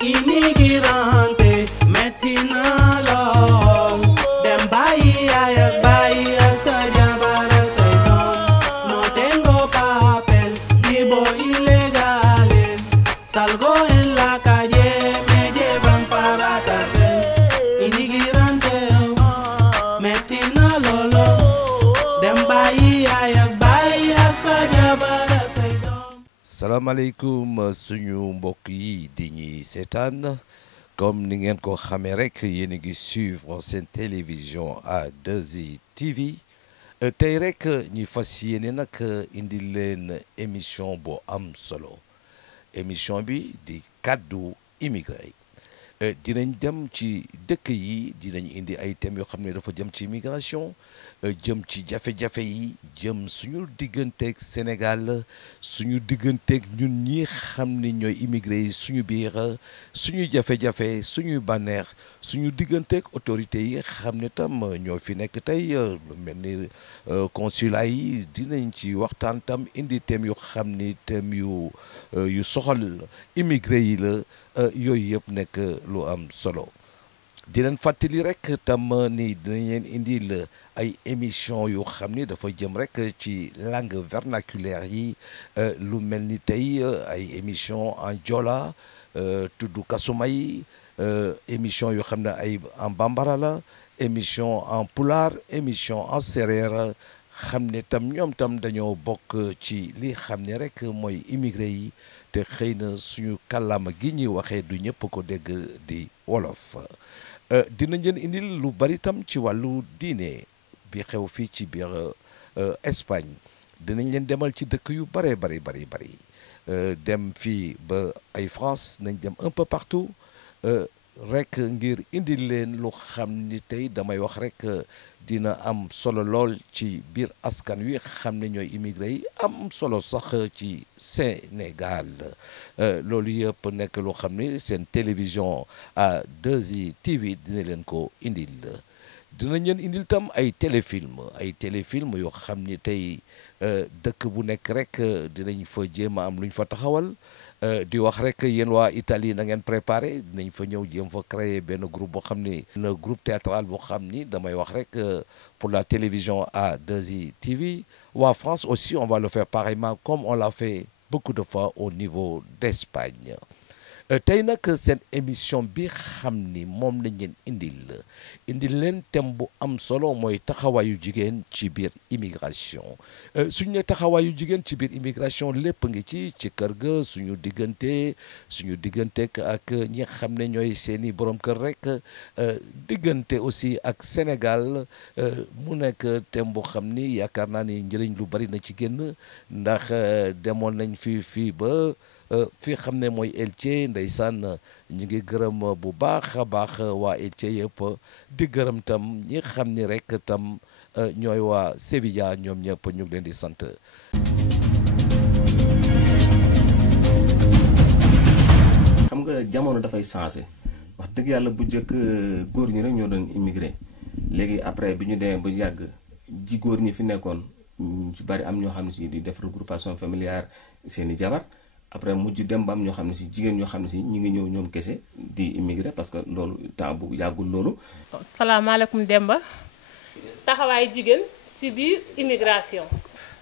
Inmigrante, metina lol. Dem bahía, bahía, saya para saidon. No tengo papel, vivo ilegal. Salgo en la calle, me llevan para cárcel. Inmigrante, metina lolo. Dem bahía, bahía, saya para saidon. salaamaaleykum suñu mbokk yi di ñuy seetaan comme ni ngeen ko xamee rek yéen a ngi suivre seen télévision A2I TV tey rek ñi fas yéene nag indi leen émission bu am solo émission bi di kaddu immigré dinañ dem ci dëkk yi dinañ indi ay thèmes yoo xam ne dafa jëm ci immigration jëm ci jafe-jafe yi jëm suñu digganteeg Sénégal suñu digganteeg ñun ñi xam ni ñooy immigré yi suñu biir suñu jafe-jafe suñuy bànneex suñu digganteeg autorités yi xam ne tam ñoo fi nekk tey lu mel ni consulat yi dinañ ci waxtaan tam indi thèmes yu xam ni thèmes yu soxal immigré yi la yooyu yëpp nekk lu am solo di leen fàttali rek tam ni dinañ leen indil ay émission yu xam ni dafa jëm rek ci langue vernaculaire yi lu mel ni tey ay émission en joola tudd kasumay émission yoo xam ne ay en bambara la émission en pulaar émission en séeréer xam ne tam ñoom tam dañoo bokk ci li xam ne rek mooy immigré yi te xëy na suñu kàllaama gi ñuy waxee du ñëpp ko dégg di wolof dinañ leen indil lu bari tam ci wàllu diine bi xew fii ci biir Espagne dinañ leen demal ci dëkk yu bare bari dem fii ba ay France nañ dem un peu partout rek ngir indil leen lu xam ni tey damay wax rek dina am solo lool ci biir askan wi xam ne ñooy immigré yi am solo sax ci Sénégal loolu yëpp nekk lu xam ni seen télévision A2I TV dina leen ko indil dinañ leen indil tam ay téléfilm yoo xam ni tey dëkk bu nekk rek dinañ fa jéem a am lu ñu fa taxawal di wax rek yéen waa Italie na ngeen préparé dinañ fa ñëw jéem fa créer benn groupe boo xam ni un groupe théâtral boo xam ni damay wax rek pour la télévision A2I TV waa France aussi on va le faire pareillement comme on l'a fait beaucoup de fois au niveau d'Espagne tey nag seen émission bi xam ni moom lañ leen indil leen thème bu am solo mooy taxawaayu jigéen ci biir immigration suñu ne taxawaayu jigéen ci biir immigration lépp ngi ci kër ga suñu diggante ak ñi xam ne ñooy seeni borom kër rek diggante aussi ak Sénégal mu nekk thème bu xam ni yaakaar naa ni njëriñ lu bari na ci génn ndax demoon nañ fii ba fi xam ne mooy Elche ndeysaan ñu ngi gërëm bu baax a baax waa Elche yëpp di gërëm tam ñi xam ni rek tam ñooy waa Sevilla ñoom ñëpp ñu ngi leen di sant. xam nga jamono dafay changé wax dëgg yàlla bu njëkk góor ñi rek ñoo doon immigré léegi après bi ñu demee ba yàgg ji góor ñi fi nekkoon ci bari am ñoo xam ne si di def regroupation familiale seeni jabar. après mujj dem ba am ñoo xam ne si jigéen ñoo xam ne si ñi ngi ñëw ñoom kese di immigré parce que loolu temps bu yàggul loolu. salaamaaleykum Demba. taxawaayu jigéen ci biir immigration.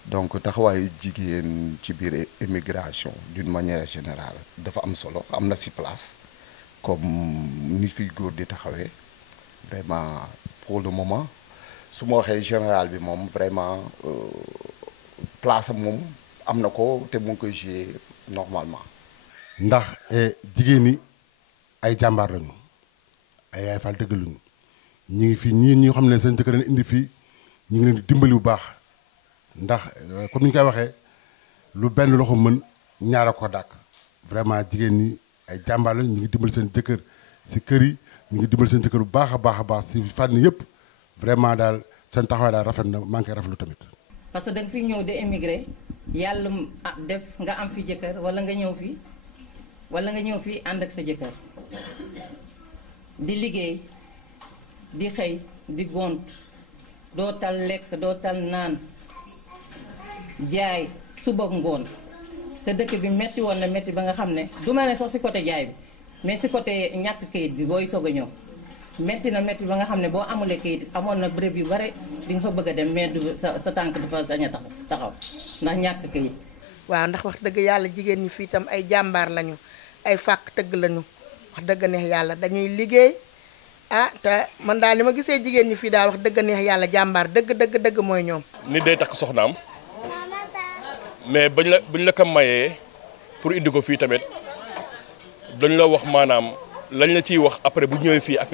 donc taxawaayu jigéen ci biir immigration d'une manière générale dafa am solo am na ci place comme ni fi góor di taxawee vraiment pour le moment su ma waxee général bi moom vraiment place am moom am na ko te mu ngi koy jouer normalement. ndax jigéen ñi ay jàmbaar lañu ay yaay faal dëgg lañu ñu ngi fi ñi xam ne seen jëkkër leen indi fii ñu ngi leen di dimbali bu baax ndax comme ni ñu koy waxee lu benn loxo mën ñaara ko dàkk vraiment jigéen ñi ay jàmbaar lañu ñu ngi dimbali seen jëkkër si kër yi ñu ngi dimbali seen jëkkër bu baax a baax si fànn yëpp vraiment daal seen taxawaay daal rafet na maa ngi koy rafetlu tamit. parce que da nga fi ñëw de émigré yàlla def nga am fi jëkkër wala nga ñëw fi ànd ak sa jëkkër di liggéey di xëy di gont doo tal lekk doo tal naan jaay suba ngoon te dëkk bi metti woon na metti ba nga xam ne du ma ne sax ci côté jaay bi mais si côté ñàkk kayit bi booy soog a ñëw metti na metti ba nga xam ne boo amulee kayit amoon na béréb yu bare di nga fa bëgg a dem mais du sa tànk dafa sañ a taxaw ndax ñàkk kayit. waaw ndax wax dëgg yàlla jigéen ñi fii itam ay jàmbaar lañu ay fàq tëgg lañu wax dëgg neex yàlla dañuy liggéey te man daal li ma gisee jigéen ñi fii daal wax dëgg neex yàlla jàmbaar dëgg mooy ñoom. nit day takk soxnaam mais buñ la ko mayee pour indi ko fii tamit dañ la wax maanaam lañ la ciy wax après bu ñëwee fii ak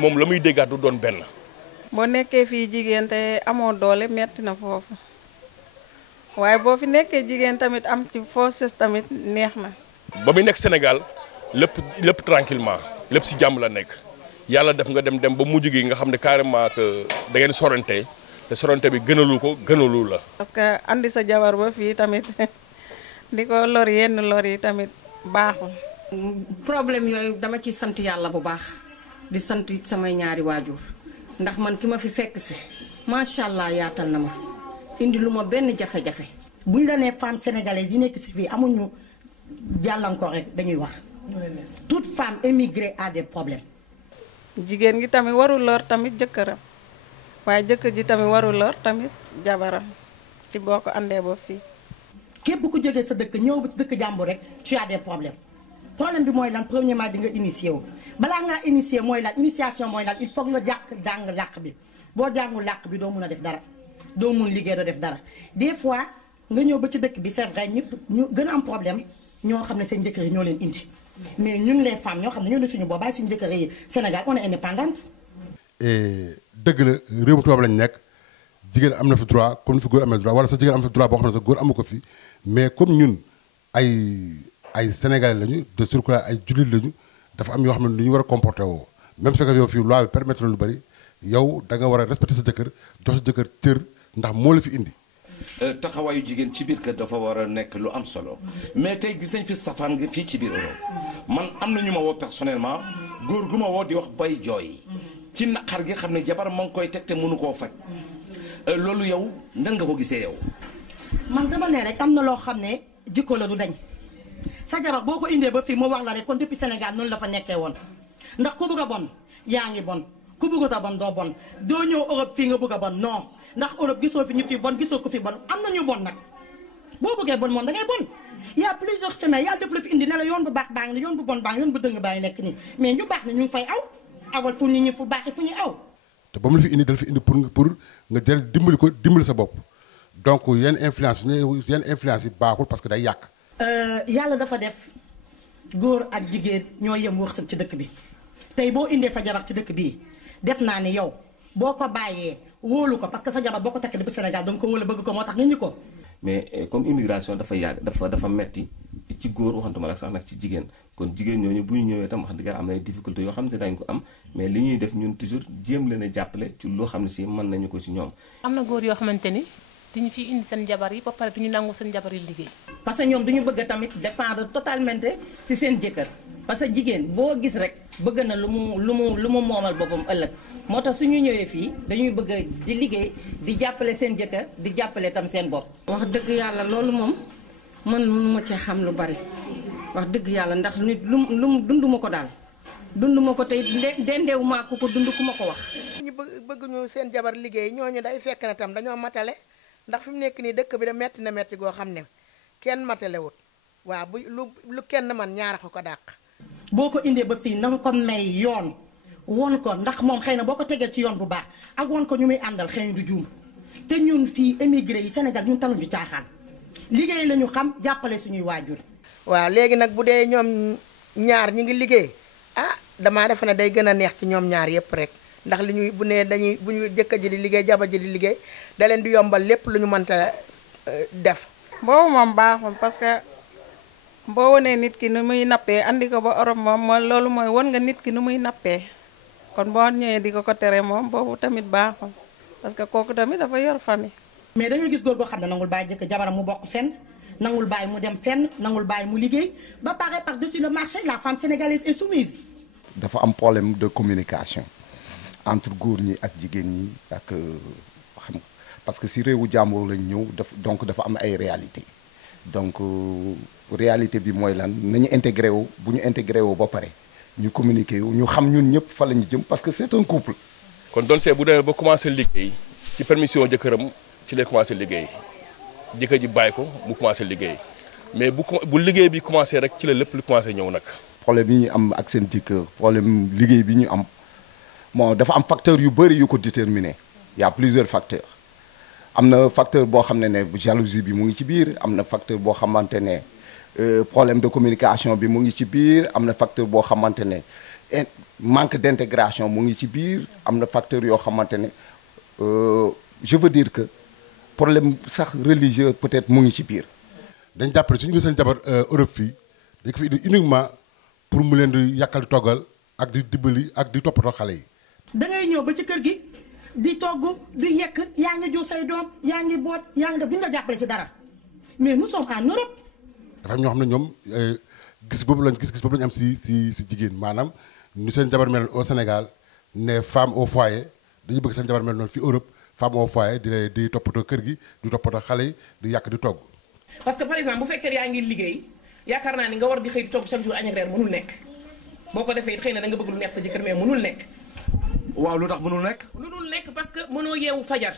moom la muy déggaat du doon benn. boo nekkee fii jigéen te amoo doole metti na foofu waaye boo fi nekkee jigéen tamit am ci foo sës tamit neex na. ba muy nekk Sénégal lépp tranquillement lépp si jàmm la nekk yàlla def nga dem ba mujj gi nga xam ne carrément que da ngeen sorante te sorante bi gënalu la. parce que andi sa jabar ba fii tamit di ko lor yenn lor yi tamit baaxul. problème yooyu dama ci sant yàlla bu baax di sant samay ñaari waajur ndax man ki ma fi fekk si macha allah yaatal na ma indi lu ma benn jafe-jafe. buñ la nee femme sénégalaise yi nekk si fii amuñu jàllankoor rek dañuy wax toute femme émigrée a des problèmes. jigéen gi tamit warul lor tamit jëkkëram waaye jëkkër ji tamit warul lor tamit jabaram ci boo ko andee ba fii. képp ku jógee sa dëkk ñëw ba si dëkk jàmbur rek tu as des problèmes. problème bi mooy lan premièrement di nga initié wu balaa ngaa initié mooy lan initiation mooy lan il faut nga jàng làkk bi boo jàngul làkk bi doo mun a def dara doo mun liggéey doo def dara des fois nga ñëw ba ci dëkk bi c'est vrai ñëpp ñu gën a am problème ñoo xam ne seen jëkkër yi ñoo leen indi mais ñun les femmes ñoo xam ne ñoo ne suñu boobaay suñu jëkkër yi Sénégal on est indépendante. dëgg la réew mu tubaab lañ nekk jigéen am na fi droit comme fi góor amee droit wala sa jigéen am fi droit boo xam ne sa góor amu ko fi mais comme ñun ay sénégalais lañu de surcroît ay jullit lañu dafa am yoo xam ne lu ñu war a comporté woo même su fekkee yow fii loi bi permettre na lu bari yow da nga war a respecter sa jëkkër jox sa jëkkër cër ndax moo la fi indi. taxawaayu jigéen ci biir kër dafa war a nekk lu am solo mais tey gis nañ fi safaan nga fii ci biir Europe man am na ñu ma woo personnellement góor gu ma woo di wax bay jooy ci naqar gi xam ne jabar ma ngi koy teg te mënu koo faj loolu yow nan nga ko gisee yow. man dama ne rek am na loo xam ne jikko la du dañ. sa jabar boo ko indee ba fii mu wax la rek kon depuis Sénégal noonu la fa nekkee woon ndax ku bëgg a bon yaa ngi bon ku bëggut a bon doo bon doo ñëw Europe fii nga bëgg a bon non ndax Europe gisoo fi ñu fi bon gisoo ko fi bon am na ñu bon nag boo bëggee bon moom da ngay bon y a plusieurs chemins yàlla def la fi indi ne la yoon bu baax baa ngi ne yoon bu bon baa ngi yoon bu dëng baa ngi nekk nii mais ñu baax ne ñu ngi fay aw awal fu nit ñi fu baax fu ñuy aw. te ba mu la fi indi dal fi indi pour nga jël dimbali sa bopp donc yenn influence yi baaxul parce que day yàq. yàlla dafa def góor ak jigéen ñoo yem wërsëg ci dëkk bi tey boo indee sa jabar ci dëkk bii def naa ne yow boo ko bàyyee wóolu ko parce que sa jabar boo ko takkee depuis Sénégal danga ko wóolu bëgg ko moo tax nga ñu ko. mais comme immigration dafa yàgg dafa metti ci góor waxantuma la sax nag ci jigéen kon jigéen ñooñu bu ñu ñëwee tam wax dëgg yàlla am na ay difficultés yoo xam ne dañ ko am mais li ñuy def ñun toujours jéem leen a jàppale ci loo xam ne si mën nañu ko ci ñoom. am na góor yoo xamante ni duñu fi indi seen jabar yi ba pare duñu nangu seen jabar yi liggéey. parce que ñoom duñu bëgg tamit dépendre totalement ci seen jëkkër parce que jigéen boo gis rek bëgg na lu mu moomal boppam ëllëg moo tax suñu ñëwee fii dañuy bëgg di liggéey di jàppale seen jëkkër di jàppale tam seen bopp. wax dëgg yàlla loolu moom man mënuma cee xam lu bari wax dëgg yàlla ndax nit lu dunduma ko daal dunduma ko tey dendeewu maa ko dund ku ma ko wax. ñu bëgg ñu seen jabar liggéey ñooñu day fekk na tam dañoo matale ndax fi mu nekk nii dëkk bi da metti na metti goo xam ne kenn matalewut waaw bu lu kenn man ñaara ko dàq. boo ko indee ba fii na nga ko may yoon won ko ndax moom xëy na boo ko tegee ci yoon bu baax ak won ko ñu muy àndal xëy na du juum te ñun fii émigré yi Sénégal ñun taluñu caaxaan liggéey la ñu xam jàppale suñuy waajur. waaw léegi nag bu dee ñoom ñaar ñi ngi liggéey damaa defe ne day gën a neex ci ñoom ñaar yépp rek ndax li ñuy bu ñu jëkkër ji di liggéey jabar ji di liggéey da leen di yombal lépp lu ñu mënta def. boobu moom baaxul parce que boo wonee nit ki nu muy nappee andi ko ba Europe moom loolu mooy won nga nit ki nu muy nappee kon boo ñëwee di ko tere moom boobu tamit baaxul parce que kooku tamit dafa yor famille. mais da nga gis góor goo xam ne nangul bàyyi jëkkër jabaram mu bokk fenn nangul bàyyi mu dem fenn nangul bàyyi mu liggéey ba pare par-dessus le marché la femme sénégalaise est soumise. dafa am problème de communication entre góor ñi ak jigéen ñi ak xam parce que si réewu jàmbur lañ ñëw donc dafa am ay réalité donc réalité bi mooy lan nañu intégré wu bu ñu intégré wu ba pare ñu communiquer wu ñu xam ñun ñëpp fa la ñu jëm parce que c'est un couple. kon Don C bu demee ba commencé liggéey ci permission jëkkëram ci lay commencé liggéey jëkkër ji bàyyi ko mu commencé liggéey mais bu liggéey bi commencé rek ci la lépp lu commencé ñëw nag. problème yi ñu am ak seen jëkkër problème liggéey bi ñu am bon dafa am facteur yu bëri yu ko déterminer y a plusieurs facteurs am na facteur boo xam ne jalousie bi mu ngi ci biir am na facteur boo xamante ne problème de communication bi mu ngi ci biir am na facteur boo xamante ne manque d'intégration mu ngi ci biir am na facteur yoo xamante ne je veux dire que problème sax religieux peut-être mu ngi ci biir. dañ jàppale suñu seen jabar Europe fii dañ ko fi indi uniquement pour mu leen di yàkkal toggal ak di dimbali ak di toppatoo xale yi. da ngay ñëw ba ci kër gi di togg di yekk yaa ngi jur say doom yaa ngi boot yaa ngi def duñ la jàppale si dara mais nous sommes en Europe. dafa am ñoo xam ne ñoom gis boobu lañ am si jigéen maanaam ñu seen jabar mel au Sénégal ne femme au foyer dañu bëgg seen jabar mel noonu fi Europe femme au foyer di toppatoo kër gi di toppatoo xale yi di yàq di togg. parce que par exemple bu fekkee yaa ngi liggéey yaakaar naa ni nga war di xëy di togg chaque jour añ ak reer mënul nekk boo ko defee it xëy na da nga bëgg lu neex sa jëkkër mais mënul nekk. waaw lu tax mënul nekk. mënul nekk parce que mënoo yeewu fajar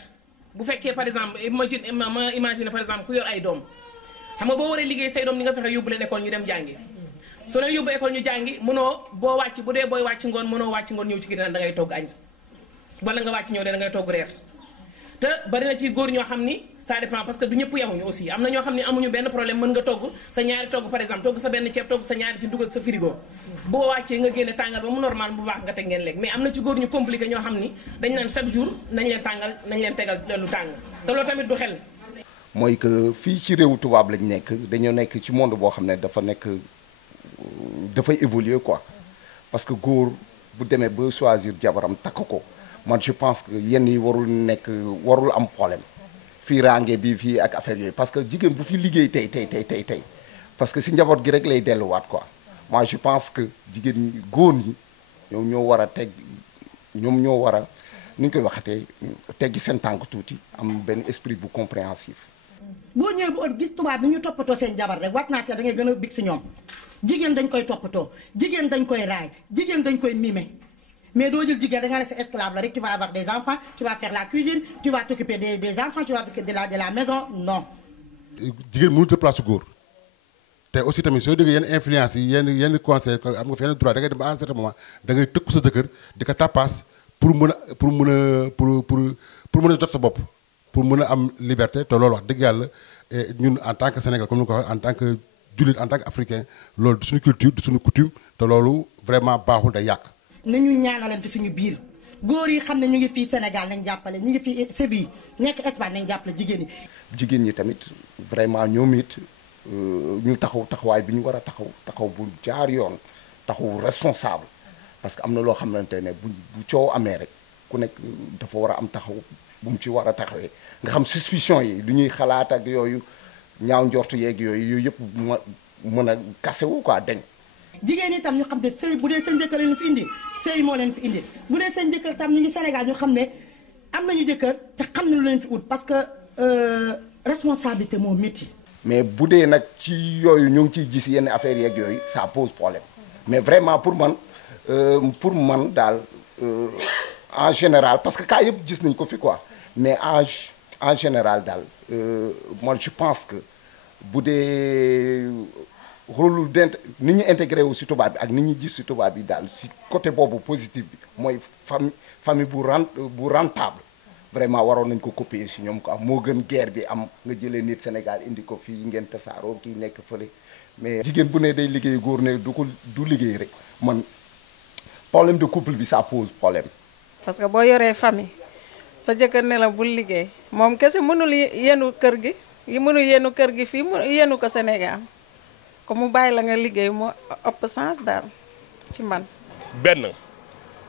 bu fekkee par exemple imagine par exemple ku yor ay doom xam nga boo waree liggéey say doom ni nga fexe yóbbu leen école ñu dem jàngi soo leen yóbbu école ñu jàngi mënoo boo wàcc bu dee booy wàcc ngoon mënoo wàcc ngoon ñëw ci ginnaaw da ngay togg añ wala nga wàcc ñëw de da ngay togg reer te bari na ci góor ñoo xam ni ça dépend parce que du ñëpp yamuñu aussi am na ñoo xam ne amuñu benn problème mën nga togg sa ñaari togg par exemple togg sa benn ceeb togg sa ñaari ci dugal sa frigo boo wàccee nga génne tàngal ba mu normal bu baax nga teg ngeen lekk mais am na ci góor ñu compliqué ñoo xam ni dañ naan chaque jour nañ leen tàngal nañ leen tegal lu tàng te loolu tamit du xel. mooy que fii ci réewu tubaab lañ nekk dañoo nekk ci monde boo xam ne dafay évoluer quoi parce que góor bu demee ba choisir jabaram takk ko man je pense que yenn yi warul am problème fii range bi fii ak affaire yooyu parce que jigéen bu fi liggéey tey parce que si njaboot gi rek lay delluwaat quoi moi je pense que jigéen ñi góor ñi ñoom ñoo war a ni ñu koy waxatee teggi seen tànk tuuti am benn esprit bu compréhensif. boo ñëwee bu ëpp gis tubaab bi ñu toppatoo seen jabar rek wat naa seet da ngay gën a big si ñoom jigéen dañ koy toppatoo jigéen dañ koy raay jigéen dañ koy mimer mais doo jël jigéen da nga ne sa esclave la rek tu vas avoir des enfants tu vas faire la cuisine tu vas t'occuper des enfants tu vas t'occuper de la maison non. jigéen mënut a place góor te aussi tamit soo déggee yenn influence yi yenn conseil am nga fi yenn droit da ngay dem ba à un certain moment da ngay tëkku sa jëkkër di ko tappaas pour mën a jot sa bopp. pour mën a am liberté te loolu wax dëgg yàlla ñun en tant que Sénégal comme ni ko waxee en tant que jullit en tant que africain loolu du suñu culture du suñu coutume te loolu vraiment baaxul day yàq. nañu ñaanalante suñu biir góor yi xam ne ñu ngi fii Sénégal nañ jàppale ñu ngi fii Séville nekk Espagne nañ jàppale jigéen ñi. jigéen ñi tamit vraiment ñoom it ñu taxawaay bi ñu war a taxaw bu jaar yoon taxaw responsable parce que am na loo xamante ne bu coow amee rek ku nekk dafa war a am taxaw. bu mu ci war a taxawee nga xam suspicion yi lu ñuy xalaat ak yooyu ñaaw njortu yeeg yooyu yëpp mën a kasewu quoi deñ jigéen ñi tam ñu xam ne sëy bu dee seen jëkkër leen fi indi sëy moo leen fi indi bu dee seen jëkkër tam ñu ngi Sénégal ñu xam ne am nañu jëkkër te xam ne lu leen fi ut parce que responsabilité moo métti. mais bu dee nag ci yooyu ñu ngi ciy gis yenn affaires yeeg yooyu ça pose problème mais vraiment pour man daal en général parce que cas yëpp gis nañ ko fi quoi mais en général daal moi je pense que bu dee rôle ni ñu intégré wu si tubaab bi ak ni ñuy gis si tubaab bi daal si côté boobu positif bi mooy famille bu rentable vraiment waroon nañ ko copier si ñoom quoi moo gën guerre bi am nga jëlee nit Sénégal indi ko fii ngeen tasaaroo kii nekk fële mais jigéen bu ne day liggéey góor ne du liggéey rek man problème de couple bi ça pose problème. parce que boo yoree famille sa jëkkër ne la bul liggéey moom kese mënul yenu kër gi fii mu yenu ko Sénégal ko mu bàyyi la nga liggéey moo ëpp sens daal ci man. benn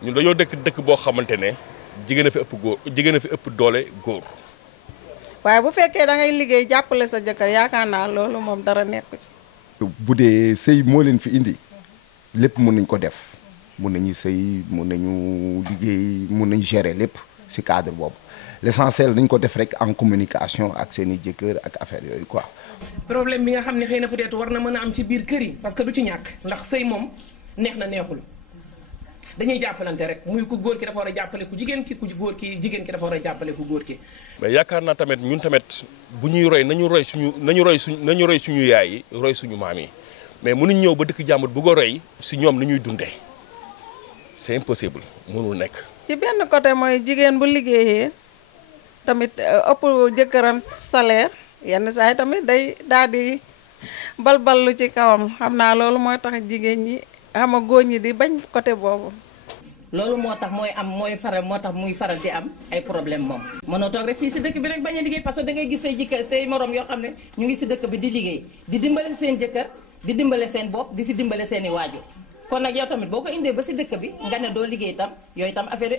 ñun dañoo dëkk boo xamante ne jigéen a fi ëpp doole góor. waaye bu fekkee da ngay liggéey jàppale sa jëkkër yaakaar naa loolu moom dara nekku ci. bu dee sëy moo leen fi indi lépp mën nañ ko def. mun nañu sëy mun nañu liggéey mun nañu gérer lépp ci cadre boobu l'essentiel dañ ko def rek en communication ak seen i jëkkër ak affaire yooyu quoi. problème bi nga xam ne xëy na peut-être war na mën a am ci biir kër yi parce que du ci ñàkk ndax sëy moom neex na neexul dañuy jàppalante rek muy ku góor ki dafa war a jàppale ku jigéen ki ku góor ki jigéen ki dafa war a jàppale ku góor ki. mais yaakaar naa tamit ñun tamit bu ñuy roy nañu roy suñu yaay yi roy suñu maam yi mais mënuñ ñëw ba dëkk jàmbur bu ko roy si ñoom ni ñuy dundee c'est impossible mënul nekk. ci benn côté mooy jigéen bu liggéeyee tamit ëpp jëkkëram salaire yenn saa yi tamit day daal di balballu ci kawam xam naa loolu mooy tax jigéen ñi xam nga góor ñi di bañ côté boobu. loolu moo tax mooy faral moo tax muy faral di am ay problème moom. mënoo toog rek fii si dëkk bi rek bañ a liggéey parce que da ngay gis say jëkkër say morom yoo xam ne ñu ngi si dëkk bi di liggéey di dimbale seen jëkkër di dimbale seen bopp di si dimbale seen i waajur kon nag yow tamit boo ko indee ba si dëkk bi nga ne doo liggéey tam yooyu tam affaire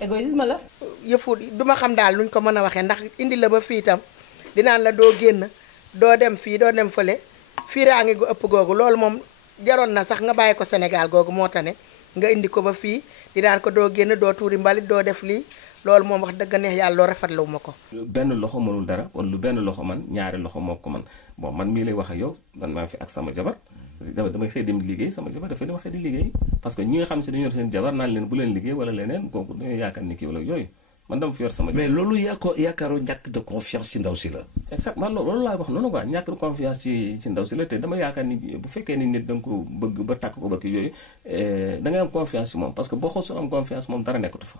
égoïsme la. yëfu duma xam daal luñ ko mën a waxee ndax indi la ba fii tam dinaan la doo génn doo dem fii doo dem fële fiiraange gu ëpp googu loolu moom jaroon na sax nga bàyyi ko Sénégal googu moo tax ne nga indi ko ba fii dinaan ko doo génn doo tuuri mbalit doo def lii loolu moom wax dëgg neex yàlla loo rafetlu ma ko. benn loxo mënul dara kon lu benn loxo man ñaari loxo moo ko man bon man mii lay wax ak yow man maa fi ak sama jabar damay xëy dem liggéey sama jabar dafay dem xëy di liggéey parce que ñi nga xam si dañu yor seen jabar naan leen bu leen liggéey wala leneen kooku dañuy yaakaar ni kii wala yooyu man dama fi yor sama jabar. mais loolu yaakaaroo ñàkk de confiance ci ndaw si la. exactement loolu laay wax noonu quoi ñàkk de confiance ci ndaw si la te dama yaakaar ni bu fekkee ni nit da nga ko bëgg ba takk ko bëgg yooyu da ngay am confiance ci moom parce que boo xool su am confiance moom dara nekkatu fa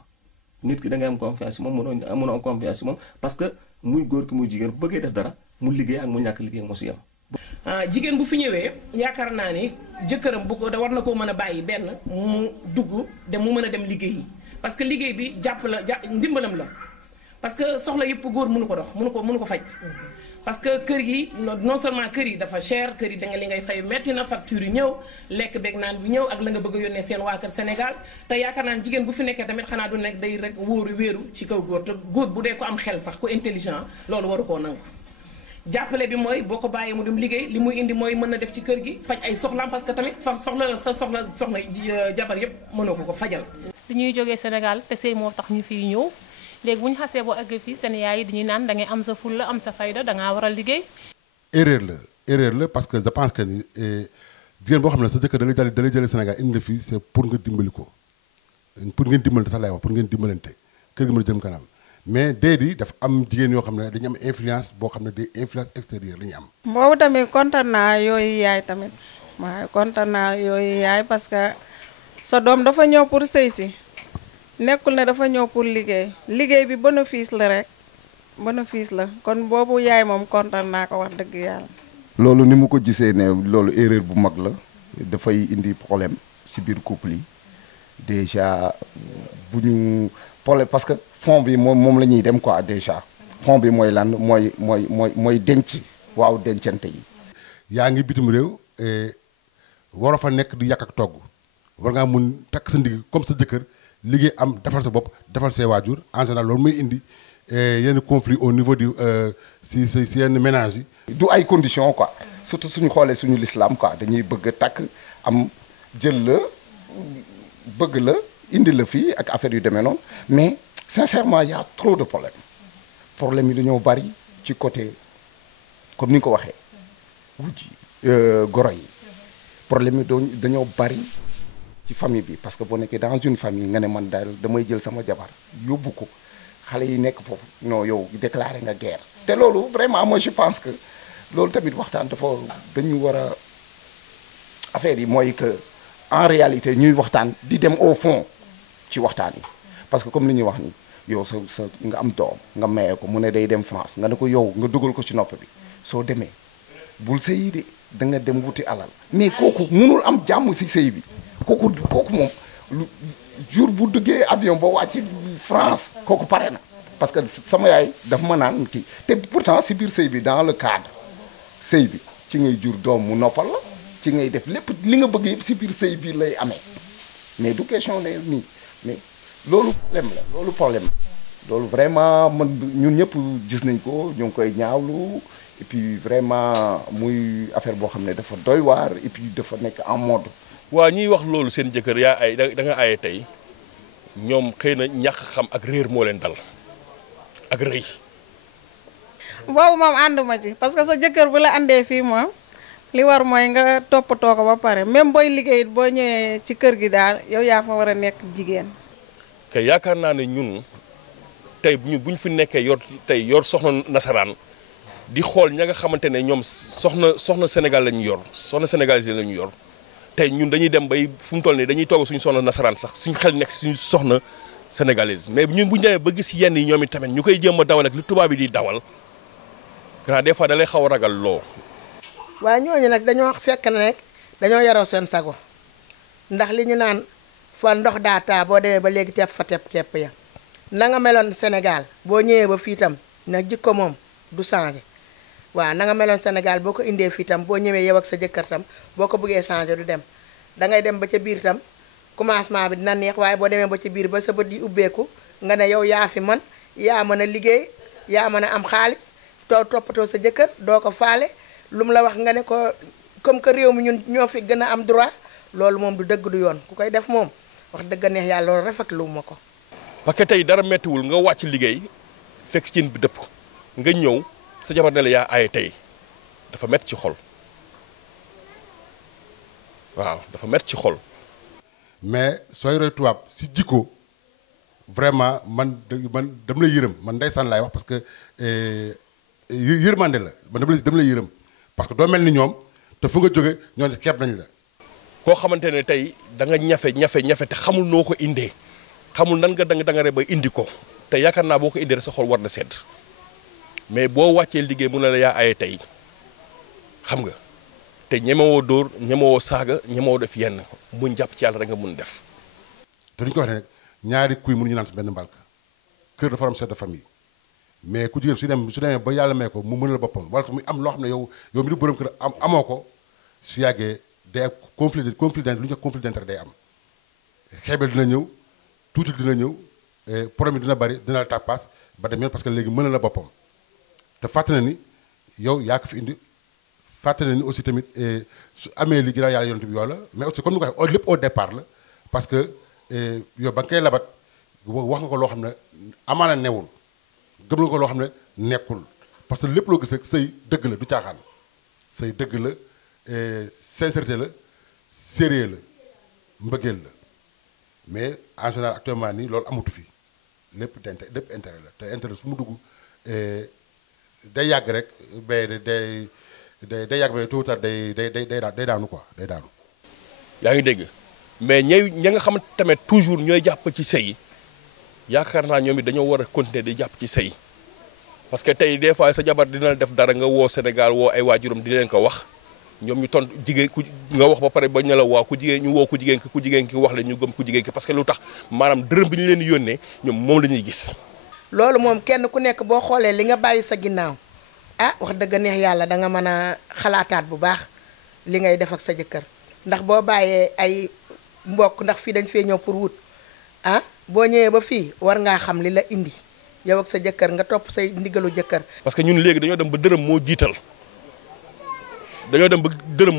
nit ki da ngay am confiance ci moom mënoo am confiance ci moom parce que muy góor ki muy jigéen bu bëggee def dara mu liggéey ak mu ñàkk liggéey moo si yam. jigéen bu fi ñëwee yaakaar naa ni jëkkëram bu ko da war na koo mën a bàyyi benn mu dugg dem mu mën a dem liggéeyi parce que liggéey bi ndimbalam la parce que soxla yëpp góor mënu ko dox mënu ko faj parce que kër yi non seulement kër yi dafa cher kër yi da nga li ngay fay metti na facture yi ñëw lekk beeg naan bi ñëw ak la nga bëgg a yónnee seen waa kër Sénégal te yaakaar naa ne jigéen bu fi nekkee tamit xanaa du nekk day rek wéeru ci kaw góor te góor bu dee ko am xel sax ku intelligent loolu waru koo nangu jàppale bi mooy boo ko bàyyee mu dem liggéey li muy indi mooy mën na def ci kër gi faj ay soxlaam parce que tamit soxla jabar yëpp mënoo ko fajal. bi ñuy jógee Sénégal te sëy moo tax ñu fiy ñëw léegi bu ñu xasee boo àggee fii seen yaay yi dañuy naan da ngay am sa fulla am sa fayda da ngaa war a liggéey. erreur la parce que je pense que ni jigéen boo xam ne sa jëkkër da lay jëlee Sénégal indi la fii c'est pour nga dimbali ko pour ngeen dimbalante sax lay wax pour ngeen dimbalante kër gi mën a jëm kanam. mais déedéet dafa am jigéen yoo xam ne dañu am influence boo xam ne des influence extérieure la ñu am. boobu tamit kontaan naa yooyu yaay tamit waaye kontaan naa yooyu yaay parce que sa doom dafa ñëw pour sëy si nekkul ne dafa ñëw pour liggéey bi bénéfice la rek bénéfice la kon boobu yaay moom kontaan naa ko wax dëgg yàlla. loolu ni mu ko gisee ne loolu erreur bu mag la dafay indi problème ci biir couple yi déjà bu ñu problème parce que. fond bi moom la ñuy dem quoi déjà fond bi mooy lan mooy denc waaw dencante yi. yaa ngi bitim réew waroo fa nekk di yàq ak togg war ngaa mun takk sa ndigg comme sa jëkkër liggéey am defal sa bopp defal say waajur en général loolu muy indi yenn conflit au niveau du si yenn ménage yi. du ay conditions quoi surtout suñu xoolee suñu l'islam quoi dañuy bëgg a takk am jël la bëgg la indi la fii ak affaire yu demee noonu mais. sincèrement il y a trop de problème yi dañoo bari ci côté comme ni nga ko waxee wujj goro yi problème yi dañoo bari ci famille bi parce que boo nekkee dans une famille nga ne man daal damay jël sama jabar yóbbu ko xale yi nekk foofu non yow déclaré nga guerre te loolu vraiment moi je pense que loolu tamit waxtaan dafa dañu war a affaire yi mooy que en réalité ñuy waxtaan di dem au fond ci waxtaan yi parce que comme li ñuy wax ni yow sa nga am doom nga maye ko mu ne day dem France nga ne ko yow nga dugal ko ci nopp bi soo demee bul sëyi de da nga dem wuti alal mais kooku mënul am jàmm si sëy bi kooku moom lu jour bu duggee avion ba wàcc France kooku pare na parce que sama yaay dafa ma naan kii te pourtant si biir sëy bi dans le cadre sëy bi ci ngay jur doom mu noppal la ci ngay def lépp li nga bëgg yëpp si biir sëy bi lay amee mais du question ne nii mais loolu problème loolu vraiment man ñun ñëpp gis nañ ko ñu ngi koy ñaawlu et puis vraiment muy affaire boo xam ne dafa doy waar et puis dafa nekk en mode. waa ñuy wax loolu seen jëkkër yaa ay da nga aaye tey ñoom xëy na ñàkk xam ak réer moo leen dal ak rëy. boobu moom ànduma ci parce que sa jëkkër bu la andee fii moom li war mooy nga toppatoo ko ba pare même booy liggéey it boo ñëwee ci kër gi daal yow yaa fa war a nekk jigéen. te yaakaar naa ne ñun tey bu ñu fi nekkee yor soxna nasaraan di xool ña nga xamante ne ñoom soxna Sénégal la ñu yor soxna sénégalais la ñu yor tey ñun dañuy dem bay fu mu toll nii dañuy togg suñu soxna nasaraan sax suñu xel nekk suñu soxna sénégalaise mais ñun bu ñu demee ba gis yenn yi ñoom itamit ñu koy jéem a dawal ak li tubaab yi di dawal gannaaw des fois da lay xaw a ragal loo. waaye ñooñu nag dañoo fekk na nekk dañoo yaroo seen sago ndax li ñu naan fa ndox daa taa boo demee ba léegi tepp fa tepp ya na nga meloon Sénégal boo ñëwee ba fii tam na jikko moom du changé waaw na nga meloon Sénégal boo ko indee fii tam boo ñëwee yow ak sa jëkkër tam boo ko bëggee changé du dem da ngay dem ba ca biir tam commencement bi dina neex waaye boo demee ba ca biir ba sa bët yi ubbeeku nga ne yow yaa fi man yaa mën a liggéey yaa mën a am xaalis toppatoo sa jëkkër doo ko faale lu mu la wax nga ne ko comme que réew mi ñun ñoo fi gën a am droit loolu moom du dëgg du yoon ku koy def moom wax dëgg neex yàlla loolu rafetlu ma ko. parce que tey dara méttiwul nga wàcc liggéey fekk cin bi dëpp nga ñëw sa jabar ne la yaa aaye tey dafa métti ci xol waaw dafa métti ci xol. mais sooy roy tubaab si jikko vraiment man dama lay yërëm man ndeysaan laay wax parce que yërmande la man dama lay yërëm parce que doo mel ni ñoom te fu nga jóge ñoo ne xeeb nañ la. koo xamante ne tey da nga ñafe te xamul noo ko indee xamul nan nga da nga re ba indi ko te yaakaar naa boo ko indee rek sa xol war na sedd mais boo wàccee liggéey mu ne la yaa aye tey xam nga te ñemewoo dóor ñemewoo saaga ñemewoo def yenn muñ jàpp ci yàlla rek nga mun def. te duñ ko waxee rek ñaari kuy mënuñu naan si benn mbalka kër dafa am chef de famille mais ku jigéen su demee ba yàlla may ko mu mënal boppam wala sax muy am loo xam ne yow mi di borom kër amoo ko su yàggee day am conflit lu ñu wax conflit d'intérêt day am xeebel dina ñëw tuuti dina ñëw problème dina bari dina la tàppaas ba dem yoon parce que léegi mën na la boppam te fàtte na ni yow yaa ko fi indi fàtte na ni aussi tamit su amee li ginnaaw yàlla yonent bi yoo la mais aussi comme ni ko waxee lépp au départ la parce que yow ba nga koy labat wax nga ko loo xam ne amaana newul gëm nga ko loo xam ne nekkul parce que lépp loo gis rek sëy dëgg la du caaxaan sëy dëgg la sincérité la sérieux la mbëggeel la mais en général actuellement nii loolu amatu fi lépp intérêt la te intérêt su mu dugg day yàgg rek ba day yàgg ba tôt ou tard day daanu quoi day daanu. yaa ngi dégg mais ña nga xam tamit toujours ñooy jàpp ci sëy yaakaar naa ñoom it dañoo war a continuer di jàpp ci sëy parce que tey des fois sa jabar dina def dara nga woo Sénégal woo ay waajuram di leen ko wax ñoom ñu tont jigéen ku nga wax ba pare ba ñu la waaw ku jigéen ñu woo ku jigéen ki wax la ñu gëm ku jigéen ki parce que lu tax maanaam dërëm bi ñu leen di yónnee ñoom moom la ñuy gis. loolu moom kenn ku nekk boo xoolee li nga bàyyi sa ginnaaw ah wax dëgg neex yàlla da nga mën a xalaataat bu baax li ngay def ak sa jëkkër ndax boo bàyyee ay mbokk ndax fii dañ fee ñëw pour wut ah boo ñëwee ba fii war ngaa xam li la indi yow ak sa jëkkër nga topp say ndigalu jëkkër. parce que ñun léegi dañoo dem ba dërëm moo jiital dañoo dem ba dërëm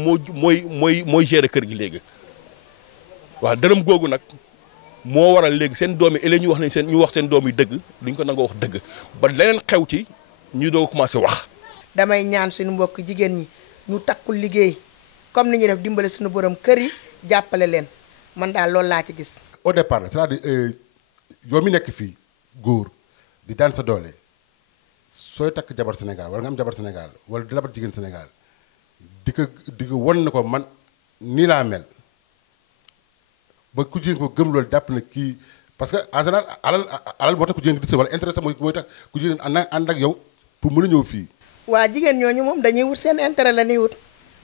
mooy gérer kër gi léegi waaw dërëm googu nag moo waral léegi seen doom yi ëllëg ñu wax seen doom yi dëgg duñ ko nangoo wax dëgg ba leneen xew ci ñu doo commencé wax. damay ñaan suñu mbokk jigéen ñi ñu takkul liggéey comme ni ñuy def dimbale suñu borom kër yi jàppale leen man daal loolu laa ci gis. au départ la c'est-à-dire yow mi nekk fii góor di daan sa doole sooy takk jabar Sénégal wala nga am jabar Sénégal wala di labat jigéen Sénégal di ko won na ko man nii laa mel ba ku jigéen ko gëm loolu jàpp na kii parce que en général alal moo tax ku jigéen di sa wala intérêt mooy tax ku jigéen ànd ak yow pour mën a ñëw fii. waa jigéen ñooñu moom dañuy wut seen intérêt la ñuy wut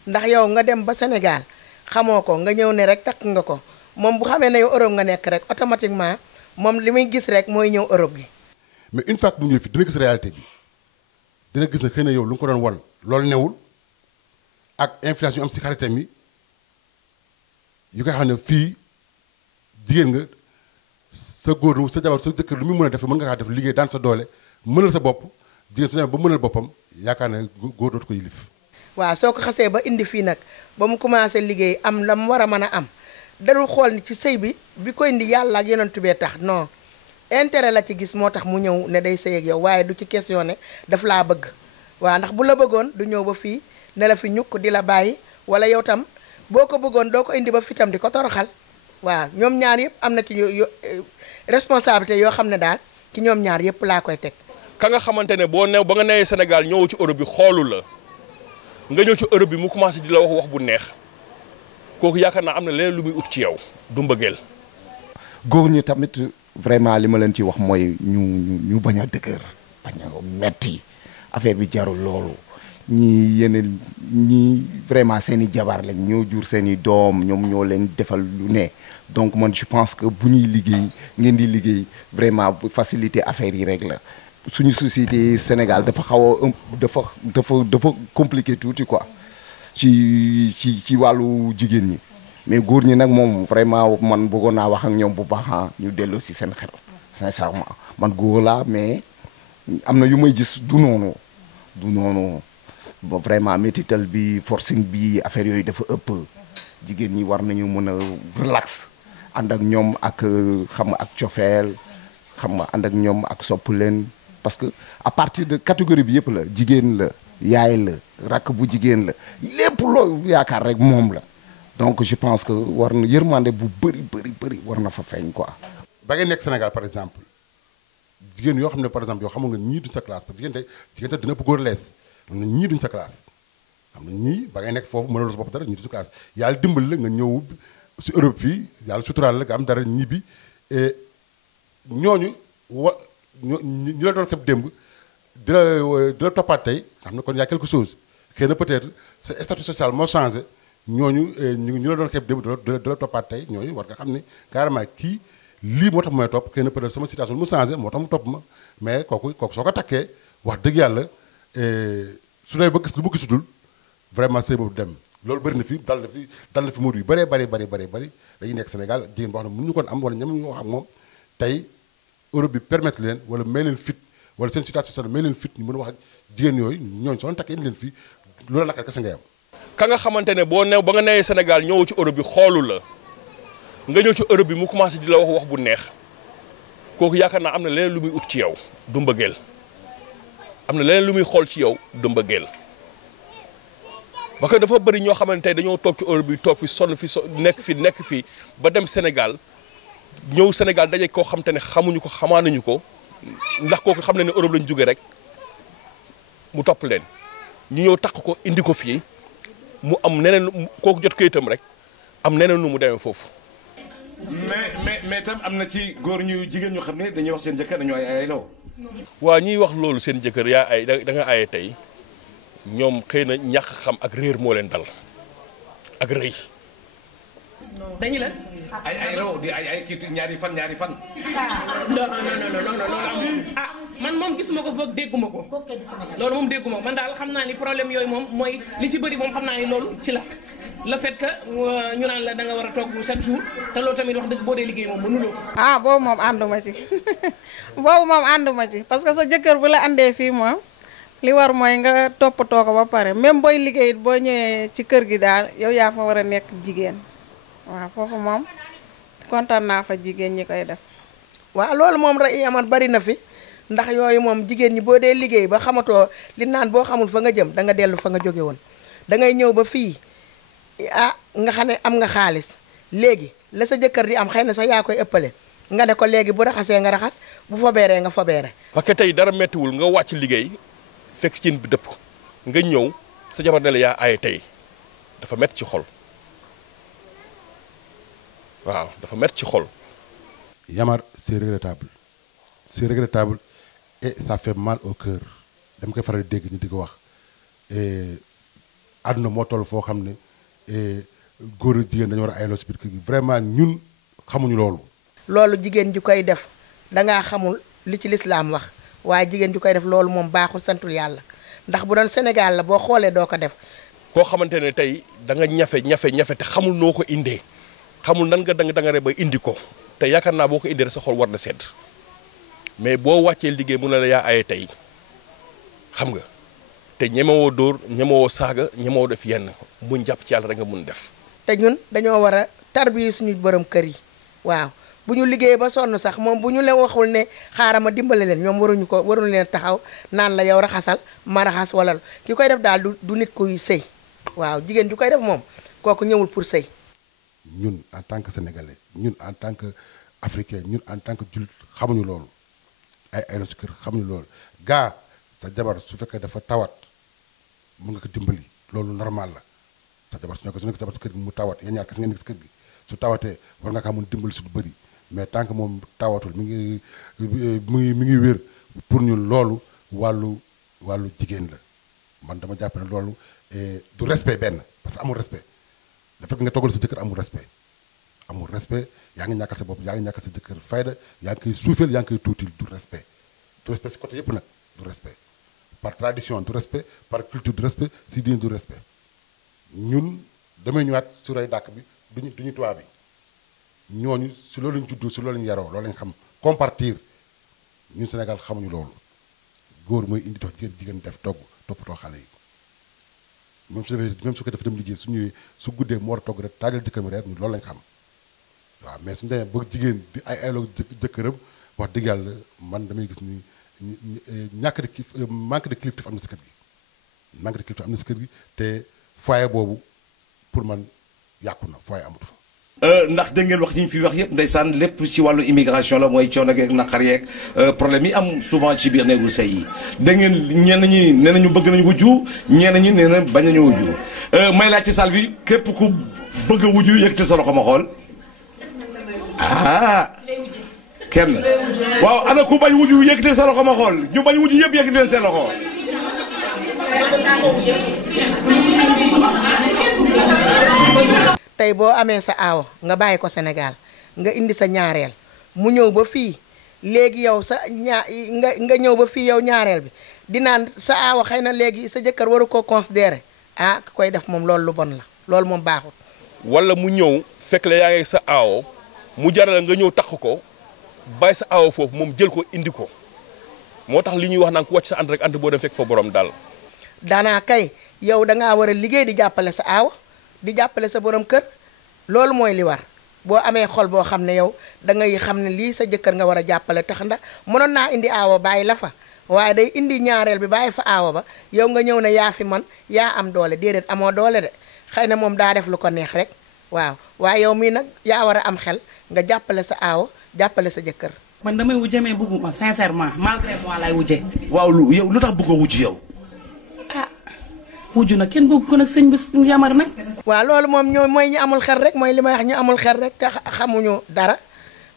ndax yow nga dem ba Sénégal xamoo ko nga ñëw ne rek takk nga ko moom bu xamee ne yow Europe nga nekk rek automatiquement moom li muy gis rek mooy ñëw Europe gi. mais une fois que mu ñëw fii dina gis réalité bi dina gis ne xëy na yow lu nga ko doon won loolu newul ak influence yu am si xaritam yi yu koy xam ne fii jigéen nga sa góor sa jabar sa jëkkër lu muy mën a def mën nga kaa def liggéey daan sa doole mënal sa bopp jigéen su demee ba mënal boppam yaakaar ne góor dootu ko yilif. waaw soo ko xasee ba indi fii nag ba mu commencé liggéey am la mu war a mën a am dalul xool ni ci sëy bi ko indi yàlla ak yonent bee tax non intérêt la ci gis moo tax mu ñëw ne day sëy ak yow waaye du ci question ne daf laa bëgg waaw ndax bu la bëggoon du ñëw ba fii ne la fi ñukk di la bàyyi wala yow tam boo ko bëggoon doo ko indi ba fi tam di ko toroxal waaw ñoom ñaar yëpp am na ci responsabilité yoo xam ne daal ci ñoom ñaar yëpp laa koy teg. ka nga xamante ne boo new ba nga newee Sénégal ñëw ci Europe bi xoolu la nga ñëw ci Europe bi mu commencé di la wax bu neex kooku yaakaar naa am na leneen lu muy ut ci yow du mbëggeel. góor ñi tamit vraiment li ma leen ci wax mooy ñu bañ a dëgër bañ a metti affaire bi jarul loolu ñi vraiment seen i jabar lañ ñoo jur seen i doom ñoom ñoo leen defal lu ne donc man je pense que bu ñuy liggéey ngeen di liggéey vraiment faciliter affaire yi rek la suñu société Sénégal dafa xaw a dafa compliqué tuuti quoi ci wàllu jigéen ñi mais góor ñi nag moom vraiment man bëggoon naa wax ak ñoom bu baax ñu delloo si seen xel sincèrement man góor laa mais am na yu may gis du noonu ba vraiment métital bi forcing bi affaire yooyu dafa ëpp jigéen ñi war nañu mën a relax ànd ak ñoom ak xam nga ak cofeel xam nga ànd ak ñoom ak sopp leen parce que à partir de catégorie bi yëpp la jigéen la yaay la rakk bu jigéen la lépp loo yaakaar rek moom la donc je pense que war na yërmande bu bëri war na fa feeñ quoi. ba ngay nekk Sénégal par exemple jigéen yoo xam ne par exemple yoo xamul nga ñii duñ sa classe parce que jigéen tey dina ëpp góor lees am na ñii duñ sa classe am na ñii ba ngay nekk foofu mënaloo sa bopp dara ñii duñ sa classe yàlla dimbali la nga ñëw si Europe fii yàlla suturaal la nga am dara ñibbi ñooñu ñu la doon xeb démb di la toppaat tey xam ne kon y a quelque chose xëy na peut-être sa statut social moo changé ñooñu ñu la doon xeeb démb di la toppaat tey ñooñu war nga xam ne carrément kii lii moo tax mooy topp xëy na peut-être sama situation mu changé moo tax mu topp ma mais kooku soo ko takkee wax dëgg yàlla su dee ba gis lu mu gisutul vraiment sëy boobu dem loolu bëri na fi dal na fi muur yu bëree bëri dañuy nekk Sénégal jigéen boo xam ne mënuñu ko am wala ñam ñu wax ak moom tey Europe bi permettre leen wala may leen fit wala seen situation sociale may leen fit ñu mën a wax ak jigéen yooyu ñooñu soo leen takkee indi leen fii loolu naka kese ngay am. ka nga xamante ne boo new ba nga newee Sénégal ñëw ci Europe bi xoolu la nga ñëw ci Europe bi mu commencé di la wax bu neex kooku yaakaar naa am na leneen lu muy ut ci yow du mbëggeel am na leneen lu muy xool ci yow du mbëggeel parce que dafa bëri ñoo xamante ne dañoo toog ci Europe bi toog fi sonn fi nekk fi ba dem Sénégal ñëw Sénégal daje koo xam te ne xamuñu ko xamaanuñu ko ndax kooku xam ne ne Europe lañ jóge rek mu topp leen ñu ñëw takk ko indi ko fii mu am neneen kooku jot kayitam rek am neneen nu mu demee foofu. mais tam am na ci góor ñu jigéen ñu xam ne dañuy wax seen jëkkër dañoo ay loo. waa ñuy wax loolu seen jëkkër yaa ay da nga aye tey ñoom xëy na ñàkk xam ak réer moo leen dal ak rëy. dañu la. ay loo di ay kii ñaari fan. non ah man moom gisuma ko boog dégguma ko loolu moom dégguma ko man daal xam naa ni problème yooyu moom mooy li ci bëri moom xam naa ni loolu ci la le fait que ñu naan la da nga war a toog chaque jour te loolu tamit wax dëgg boo dee liggéey moom mënuloo ko. ah boobu moom ànduma ci boobu moom ànduma ci parce que sa jëkkër bu la andee fii moom li war mooy nga toppatoo ko ba pare même booy liggéey boo ñëwee ci kër gi daal yow yaa fa war a nekk jigéen waaw foofu moom kontaan naa fa jigéen ñi koy def. waaw loolu moom rek amat bari na fi ndax yooyu moom jigéen ñi boo dee liggéey ba xamatoo li naan boo xamul fa nga jëm da nga dellu fa nga jóge woon da ngay ñëw ba fii ah nga xam ne am nga xaalis léegi la sa jëkkër di am xëy na sax yaa koy ëppale nga ne ko léegi bu raxasee nga raxas bu fobeeree nga fobeere. parce que tey dara méttiwul nga wàcc liggéey fekk ci bi dëpp nga ñëw sa jabar ne la yaa aaye tey dafa métti ci xol waaw dafa métti ci xol. Yamar c'est regrettable et ça fait mal au cœur dama koy faral di dégg ñu di ko wax àdduna moo toll foo xam ne góor ak jigéen dañu war a ayloo si biir kër gi vraiment ñun xamuñu loolu. loolu jigéen ju koy def dangaa xamul li ci lislaam wax waaye jigéen ju koy def loolu moom baaxul santul yàlla ndax bu doon Sénégal la boo xoolee doo ko def. koo xamante ne tey da nga ñafe te xamul noo ko indee xamul nan nga danga rek ba indi ko te yaakaar naa boo ko indee rek sa xol war na sedd mais boo wàccee liggéey mu ne la yaa aye tey xam nga te ñemewoo dóor ñemewoo saaga ñemewoo def yenn muñ jàpp ci yàlla rek nga mun def. te ñun dañoo war a tarbiyu suñu borom kër yi waaw bu ñu liggéeyee ba sonn sax moom bu ñu leen waxul ne xaaral ma dimbale leen ñoom waruñu leen taxaw naan la yow raxasal ma raxas wala ki koy def daal du nit kuy sëy waaw jigéen ju koy def moom kooku ñëwul pour sëy. ñun en tant que sénégalais ñun en tant que africain ñun en tant que jullit xamuñu loolu ay la si kër xamuñu loolu gaa sa jabar su fekkee dafa tawat mu nga ko dimbali loolu normal la sa jabar su nekk sa jabar si kër gi mu tawat yéen ñaar kese ngeen nekk si kër gi su tawatee war nga kaa mun dimbali si lu bëri mais tant que moom tawatul mi ngi wér pour ñun loolu wàllu jigéen la man dama jàpp ne loolu du respect benn parce que amul respect dafa fekk nga toggal sa jëkkër amul respect yaa ngi ñàkkal sa bopp yaa ngi ñàkkal sa jëkkër fayda yaa ngi koy suufeel yaa ngi koy tuutil du respect si côté yëpp nag du respect par tradition du respect par culture du respect si diine du respect ñun damay ñëwaat su rey dàkk bi duñu tubaab bi ñooñu si loolu lañ juddoo si loolu lañ yaroo loolu lañ xam compartir ñun Sénégal xamuñu loolu góor mooy indi dox jigéen def togg toppatoo xale yi même su ko def dem liggéey su ñëwee su guddee mu war a togg rek taajal jëkkër mi reer ñu loolu lañ xam waaw mais suñu demee ba jigéen di ay loo jëkkëram wax dëgg yàlla man damay gis ni manque de kilifteef am na si kër gi te foyer boobu pour man yàqu na foyer amatu fa. ndax dégg ngeen wax yi ñu fi wax yëpp ndeysaan lépp ci wàllu immigration la mooy coono ak naqar yeeg problème yi am souvent ci biir néegu sëy yi dégg ngeen ñenn ñi nee nañu bëgg nañu wujju ñenn ñi nee na bañ nañu wujju may laaj ci salle bi képp ku bëgg a wujju yëkkati sa loxo ma xool kenn waaw ana ku bañ wujju yëkkati sa loxo ma xool ñu bañ wujju yëpp yëkkati leen seen loxo. tey boo amee sa aawo nga bàyyi ko Sénégal nga indi sa ñaareel mu ñëw ba fii léegi yow sa nga ñëw ba fii yow ñaareel bi dinaan sa aawo xëy na léegi sa jëkkër waru ko considérer ki koy def moom loolu lu bon la loolu moom baaxul. wala mu ñëw fekk la yaa ngi sa aawo mu jaral nga ñëw takk ko bàyyi sa aawo foofu moom jël ko indi ko moo tax li ñuy wax naan ku wàcc sa ànd rek ànd boo dem fekk fa borom daal. daanaa kay yow dangaa war a liggéey di jàppale sa aawo di jàppale sa borom kër loolu mooy li war boo amee xol boo xam ne yow da ngay xam ne lii sa jëkkër nga war a jàppale tax ndax mënoon naa indi aawo bàyyi la fa waaye day indi ñaareel bi bàyyi fa aawo ba yow nga ñëw ne yaa fi man yaa am doole déedéet amoo doole de xëy na moom daa def lu ko neex rek waaw waaye yow mii nag yaa war a am xel nga jàppale sa aawo jàppale sa jëkkër. man damay wujje mais bëgguma sincèrement malgré moi laay wujje. waaw yow lu tax bëggoo wujj yow. wujju nag kenn bëgg ko nag sëñ bi yamar nag. waaw loolu moom ñoo mooy ñu amul xel rek mooy li may wax ñu amul xel rek te xamuñu dara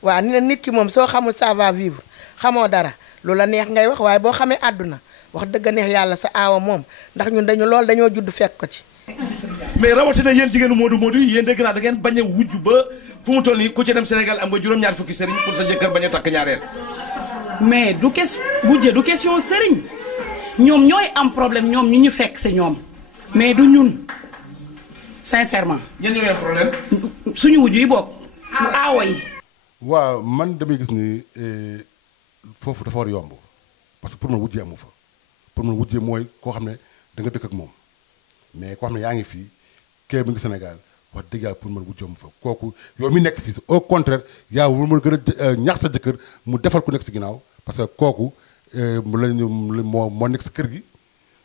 waaw nit ki moom soo xamul ça va vivre xamoo dara lu la neex ngay wax waaye boo xamee àdduna wax dëgg neex yàlla sa aawa moom ndax ñun dañoo judd fekk ko ci. mais rawatina yéen jigéenu Modou yi yéen dégg naa da ngeen bañ a wujj ba fu mu toll nii ku ci dem Sénégal am nga juróom-ñaar fukki sëriñ pour sa jëkkër bañ a takk ñaareel. mais du question sëriñ. ñoom ñooy am problème ñoom ñu fekk si ñoom mais du ñun sincèrement. ñenn ñooy am problème. suñu wujj yi bokk aawo yi. waaw man damay gis ni foofu dafa war yomb parce que pour man wujjee amu fa pour man wujjee mooy koo xam ne da nga dëkk ak moom mais koo xam ne yaa ngi fii kee bi ngi Sénégal wax dëgg yàlla pour man wujjee amu fa kooku yow mi nekk fii au contraire yaa war mën gën a ñaax sa jëkkër mu defal ku nekk si ginnaaw parce que kooku. moo nekk si kër gi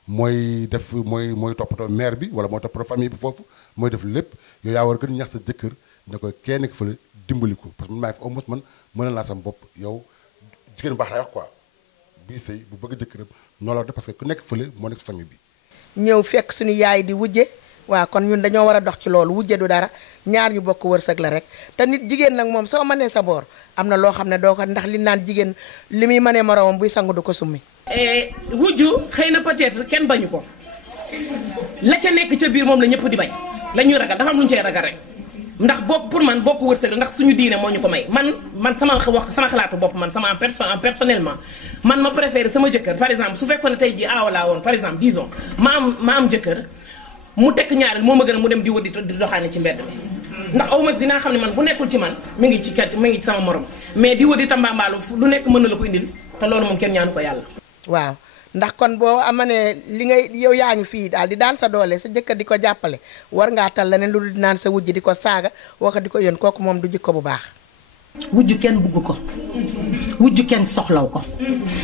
mooy toppatoo mère bi wala mooy toppatoo famille bi foofu mooy def lépp yow yaa war a gën ñax sa jëkkër ne ko kenn nekk fële dimbali ko parce que man maa ngi fi au moins man mën naa sama bopp yow jigéen baax lay wax quoi bii sëy bu bëgg jëkkëram noonu la def parce que ku nekk fële moo nekk si famille bi. ñëw fekk suñu yaay di wujje waaw kon ñun dañoo war a dox ci loolu wujje du dara ñaar ñu bokk wërsëg la rek te nit jigéen nag moom soo mënee sa boor am na loo xam ne doo ko ndax li naan jigéen li muy mënee moroomam buy sangu du ko summi. wujju xëy na peut-être kenn bañu ko la ca nekk ca biir moom la ñëpp di bañ la ñuy ragal dafa am lu ñu cay ragal rek ndax bokk pour man bokk wërsëg la ndax suñu diine moo ñu ko may man sama xalaatu bopp man sama personnellement man ma préféré sama jëkkër par exemple su fekkoon ne tey jii aawa laa woon par exemple disons ma am jëkkër mu tekk ñaareel moo ma gën a mu dem di wër di doxaane ci mbedd mi ndax au moins dinaa xam ne man bu nekkul ci man mi ngi ci kër mi ngi ci sama morom mais di wër di tambaambaalu lu nekk mën na la ko indil te loolu moom kenn ñaanu ko yàlla. waaw ndax kon boo amanee li ngay yow yaa ngi fii daal di daan sa doole sa jëkkër di ko jàppale war ngaa tal leneen lu di naan sa wujj di ko saaga woo ko di ko yónn kooku moom du jikko bu baax. wujju kenn bugg ko wujju kenn soxlaw ko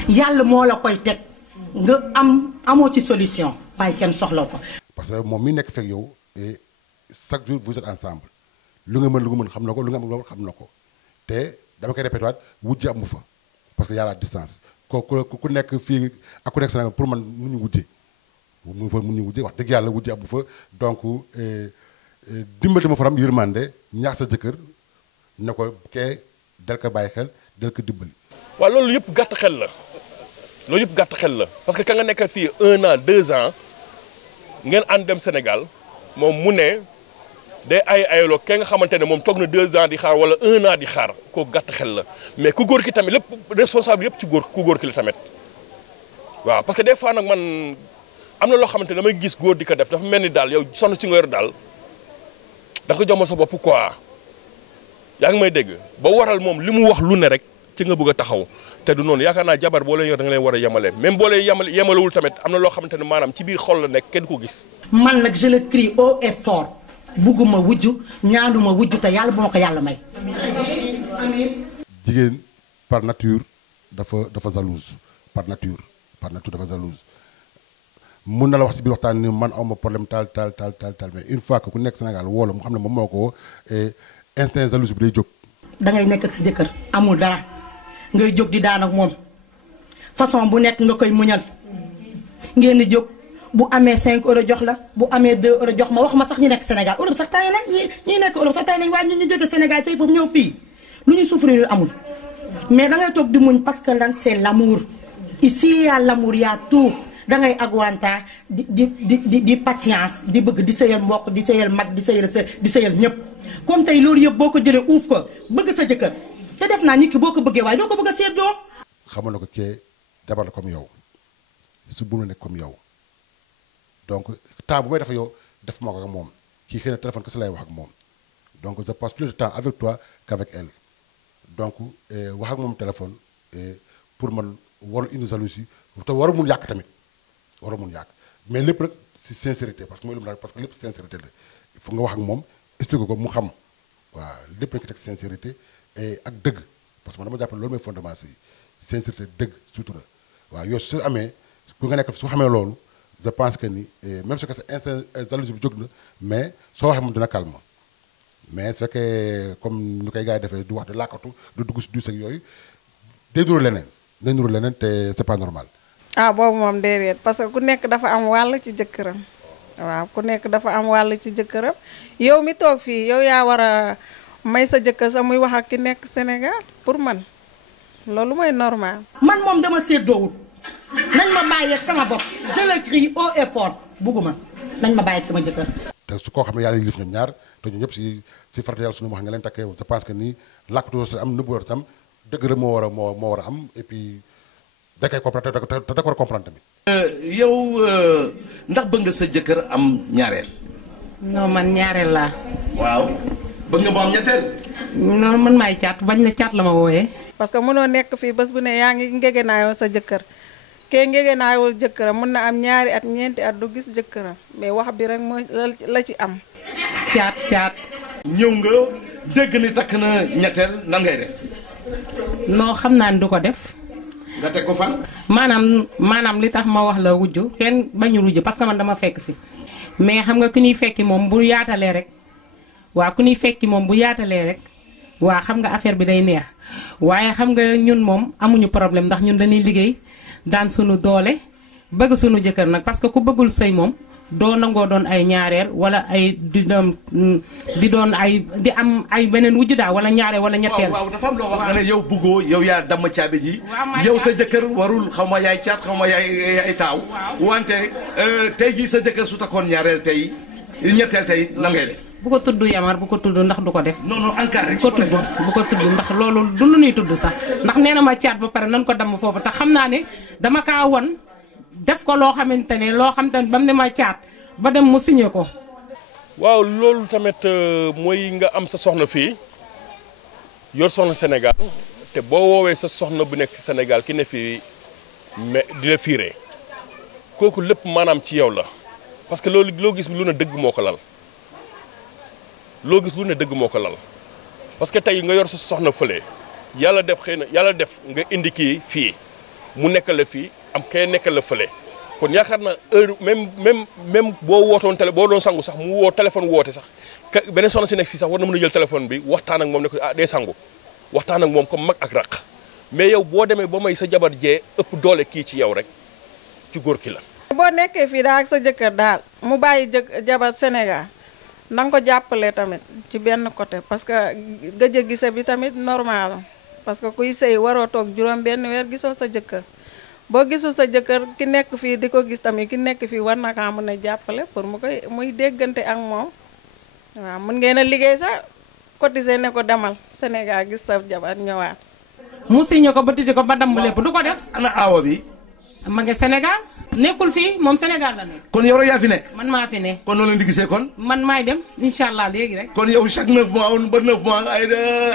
yàlla moo la koy teg nga amoo ci solution waaye kenn soxlaw ko. parce que moom mi nekk fekk yow et chaque jour vous êtes ensemble lu nga mën xam na ko lu nga am xam na ko te dama koy répété waat wujje amu fa parce que y a la distance ku nekk fii ak ku nekk Sénégal pour man mu ñu wujje wax dëgg yàlla wujje amu fa donc dimbali ma faram yërmande ñaax sa jëkkër ne ko kee del ko bàyyi xel del ko dimbali. waaw loolu yëpp gàtt xel la parce que ka nga nekkal fii 1 an 2 ans ngeen ànd dem Sénégal moom mu ne day ayaloo ke nga xamante ne moom toog na 2 ans di xaar wala 1 an di xaar kooku gàtt xel la mais ku góor ki tamit lépp responsable yëpp ci ku góor ki la tamit waaw parce que des fois nag man am na loo xamante ne damay gis góor di ko def dafa mel ni daal yow sonn si nga yor daal da nga jomal sa bopp quoi yaa ngi may dégg ba waral moom li mu wax lu ne rek ci nga bëgg a taxaw te du noonu yaakaar naa jabar boo leen yor da nga leen war a yemale même boo leen yemalewul tamit am na loo xamante ne maanaam ci biir xol la nekk kenn ko gis. man nag je le crie haut et fort bugguma wujju ñaanuma wujju te yàlla bu ma ko yàlla may. jigéen par nature dafa jalouse par nature dafa jalouse mun na la wax si biir waxtaan ni man awma problème tal mais une fois que ku nekk Sénégal woo la mu xam ne moom moo ko instinct jalousie bi day jóg. da ngay nekk ak sa jëkkër amul dara ngay jóg di daan ak moom façon bu nekk nga koy muñal ngeen di jóg bu amee 5 euros jox la bu amee 2 euros jox ma wax ma sax ñu nekk Sénégal Europe sax tay nañ ñi nekk Europe sax tay nañ waaye ñu jóge Sénégal say foofu ñëw fii lu ñuy souffrir amul mais da ngay toog di muñ parce que lan c'est l'amour ici y a l'amour y a tout da ngay agwanta di patience di bëgg di sëyal mbokk di sëyal mag di sëyal ñëpp comme tey loolu yëpp boo ko jëlee uuf ko bëgg sa jëkkër te def naa nit ki boo ko bëggee waaye doo ko bëgg a seetloo. xamal na ko kee jabar la comme yow su bu la nekk comme yow donc temps bu may def yow def ma ko ak moom kii xëy na téléphone kese lay wax ak moom donc je passe plus de temps avec toi qu'avec elle donc wax ak moom téléphone pour man warul indi jalousie te warul mun yàq tamit warul mun yàq mais lépp rek si sincérité parce que mooy lu mu parce que lépp sincérité la il faut nga wax ak moom expliquer ko mu xam waaw lépp rek teg sincérité et ak dëgg parce que man dama jàpp ne loolu mooy fondement si sincérité dëgg sutura waaw yooyu su amee ku nga nekk su xamee loolu je pense que ni même su ko sa instant jalousie bi jóg na mais soo waxee moom dina calme mais su fekkee comme ñu koy gars yi defee du wax di làkkatu du dugg si duus ak yooyu day nuru leneen te c'est pas normal. ah boobu moom déedéet parce que ku nekk dafa am wàll ci jëkkëram waaw ku nekk dafa am wàll ci jëkkëram yow mi toog fii yow yaa war a may sa jëkkër sax muy wax ak ki nekk Sénégal pour man loolu mooy normal. man moom dama séddoowul nañ ma bàyyi ak sama bopp je le crie haut et fort bugguma nañ ma bàyyi ak sama jëkkër. te su koo xam ne yàlla yilif ñoom ñaar te ñun ñëpp si farata yàlla suñu wax nga leen takkee je pense que ni làkkatoo si am nëbbu war tam dëgg la moo war a am et puis da koy comprendre te da ko war a comprendre tamit. yow ndax bëgg nga sa jëkkër am ñaareel. non man ñaareel laa. waaw bëgg nga mu am ñetteel. non man maay caat bañ na caat la ma wooyee. parce que mënoo nekk fii bés bu ne yaa ngi ngegenaayoo sa jëkkër kee ngegenaayoo jëkkëram mën na am ñaari at ñeenti at du gis jëkkëram mais wax bi rek mooy la ci am. caat. ñëw nga dégg ni takk na ñetteel nan ngay def. non xam naa ni du ko def. nga teg ko fan. maanaam li tax ma wax la wujju kenn bañu wujju parce que man dama fekk si mais xam nga ku ñuy fekki moom bu yaatalee rek waa ku ñuy fekki moom bu yaatalee rek waa xam nga affaire bi day neex waaye xam nga ñun moom amuñu problème ndax ñun dañuy liggéey daan suñu doole bëgg suñu jëkkër nag parce que ku bëggul sëy moom doo nangoo doon ay ñaareel wala ay di doon di am ay beneen wujju daal wala ñaareel wala ñetteel. waaw dafa am loo wax nga ne yow bëggoo yow yaa damm caabi ji. yow sa jëkkër warul xaw ma yaay caat xaw ma yaay taaw. wante tey jii sa jëkkër su takkoon ñaareel tey ñetteel tey nan ngay def. bu ko tudd Yamar bu ko tudd ndax du ko def. non ANCAR rek bu ko tudd ndax loolu du lu ñuy tudd sax ndax nee na ma caat ba pare nan ko damm foofu te xam naa ne dama kaa won def ko loo xamante ne ba mu ne ma caat ba dem mu signé ko. waaw loolu tamit mooy nga am sa soxna fii yor soxna Sénégal te boo woowee sa soxna bu nekk Sénégal ki ne fii mais di la fiiree kooku lépp maanaam ci yow la parce que loolu loo gis lu ne dëgg moo ko lal. parce que tey nga yor sa soxna fële yàlla def xëy na yàlla def nga indi kii fii mu nekkal la fii am kay nekkal la fële kon yaakaar naa heure même boo wootoon boo doon sangu sax mu woo téléphone woote sax beneen soxna si nekk fii sax war na mën a jël téléphone bi waxtaan ak moom ne ko day sangu waxtaan ak moom comme mag ak raq mais yow boo demee ba may sa jabar jee ëpp doole kii ci yow rek ci góor ki la. boo nekkee fii daal ak sa jëkkër daal mu bàyyi jabar Sénégal na nga ko jàppale tamit ci benn côté parce que gëj a gise bi tamit normal parce que kuy sëy waroo toog juróom benn weer gisoo sa jëkkër boo gisul sa jëkkër ki nekk fii di ko gis tamit ki nekk fii war na kaa mën a jàppale pour muy déggante ak moom waaw mën ngeen a liggéey sax cotiser ne ko demal Sénégal gis sa jabar ñëwaat. mu signé ko ba titi ko ba damm lépp du ko def. ana aawa bi. ma ngi Sénégal nekkul fii moom Sénégal la nekk. kon yow rek yaa fi nekk. man maa fi ne. kon noonu leen di gisee kon. man maay dem incha allah léegi rek. kon yow chaque 9 mois ba 9 mois ay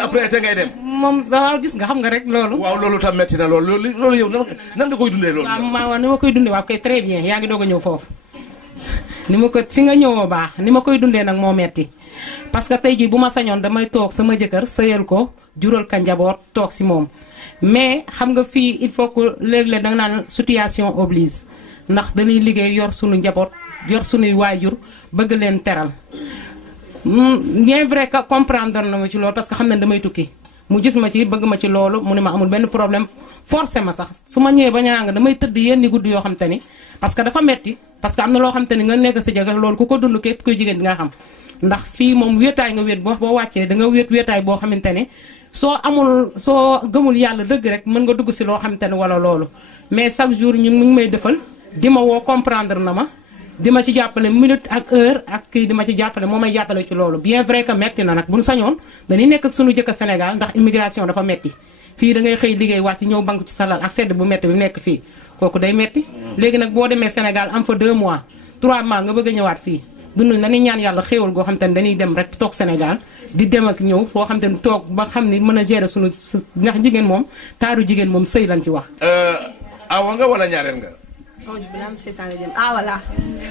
après te ngay dem. moom waaw gis nga xam nga rek loolu. waaw loolu tam metti na loolu yow nan nga koy dundee loolu. waaw ni ma koy dundee waaw kay très bien yaa ngi doog a ñëw foofu. ni ma ko fi nga ñëwoo baax ni ma koy dundee nag moo metti parce que tey jii bu ma sañoon damay toog sama jëkkër sëyal ko jural ka njaboot toog si moom mais xam nga fii il faut que léeg-léeg danga naan situation oblige ndax dañuy liggéey yor sunu njaboot yor sunuy waajur bëgg leen teral bien vrai que comprendre na ma ci loolu parce que xam ne damay tukki mu gis ma ci bëgg ma ci loolu mu ne ma amul benn problème forcé ma sax su ma ñëwee ba ñaa nga damay tëdd yenn guddi yoo xam te ni parce que dafa metti parce que am na loo xam te ni nga nekk sa jëkkër loolu ku ko dund képp koy jigéen di nga xam ndax fii moom wéetaay nga wéet boo wàccee da nga wéetaay boo xamante ne soo gëmul yàlla dëgg rek mën nga dugg si loo xamante ne wala loolu mais chaque jour ñu ngi may defal di ma woo comprendre na ma di ma ci jàppale minute ak heure ak kii di ma ci jàppale moo may jàppale ci loolu bien vrai que metti na nag buñ sañoon dañuy nekk ak sunu jëkk Sénégal ndax immigration dafa metti fii da ngay xëy liggéey wàcc ñëw banque ci salal ak sedd bu metti bi nekk fii kooku day metti léegi nag boo demee Sénégal am fa 2 mois 3 mois nga bëgg a ñëwaat fii dund dañuy ñaan yàlla xéewal goo xam te ne dañuy dem rek toog Sénégal di dem ak ñëw foo xam te ne toog ba xam ni mën a gérer sunu ndax jigéen moom taaru jigéen moom sëy lañ ci wax. awa nga wala ñaareel nga. onge bi am seytaane rajim voilà.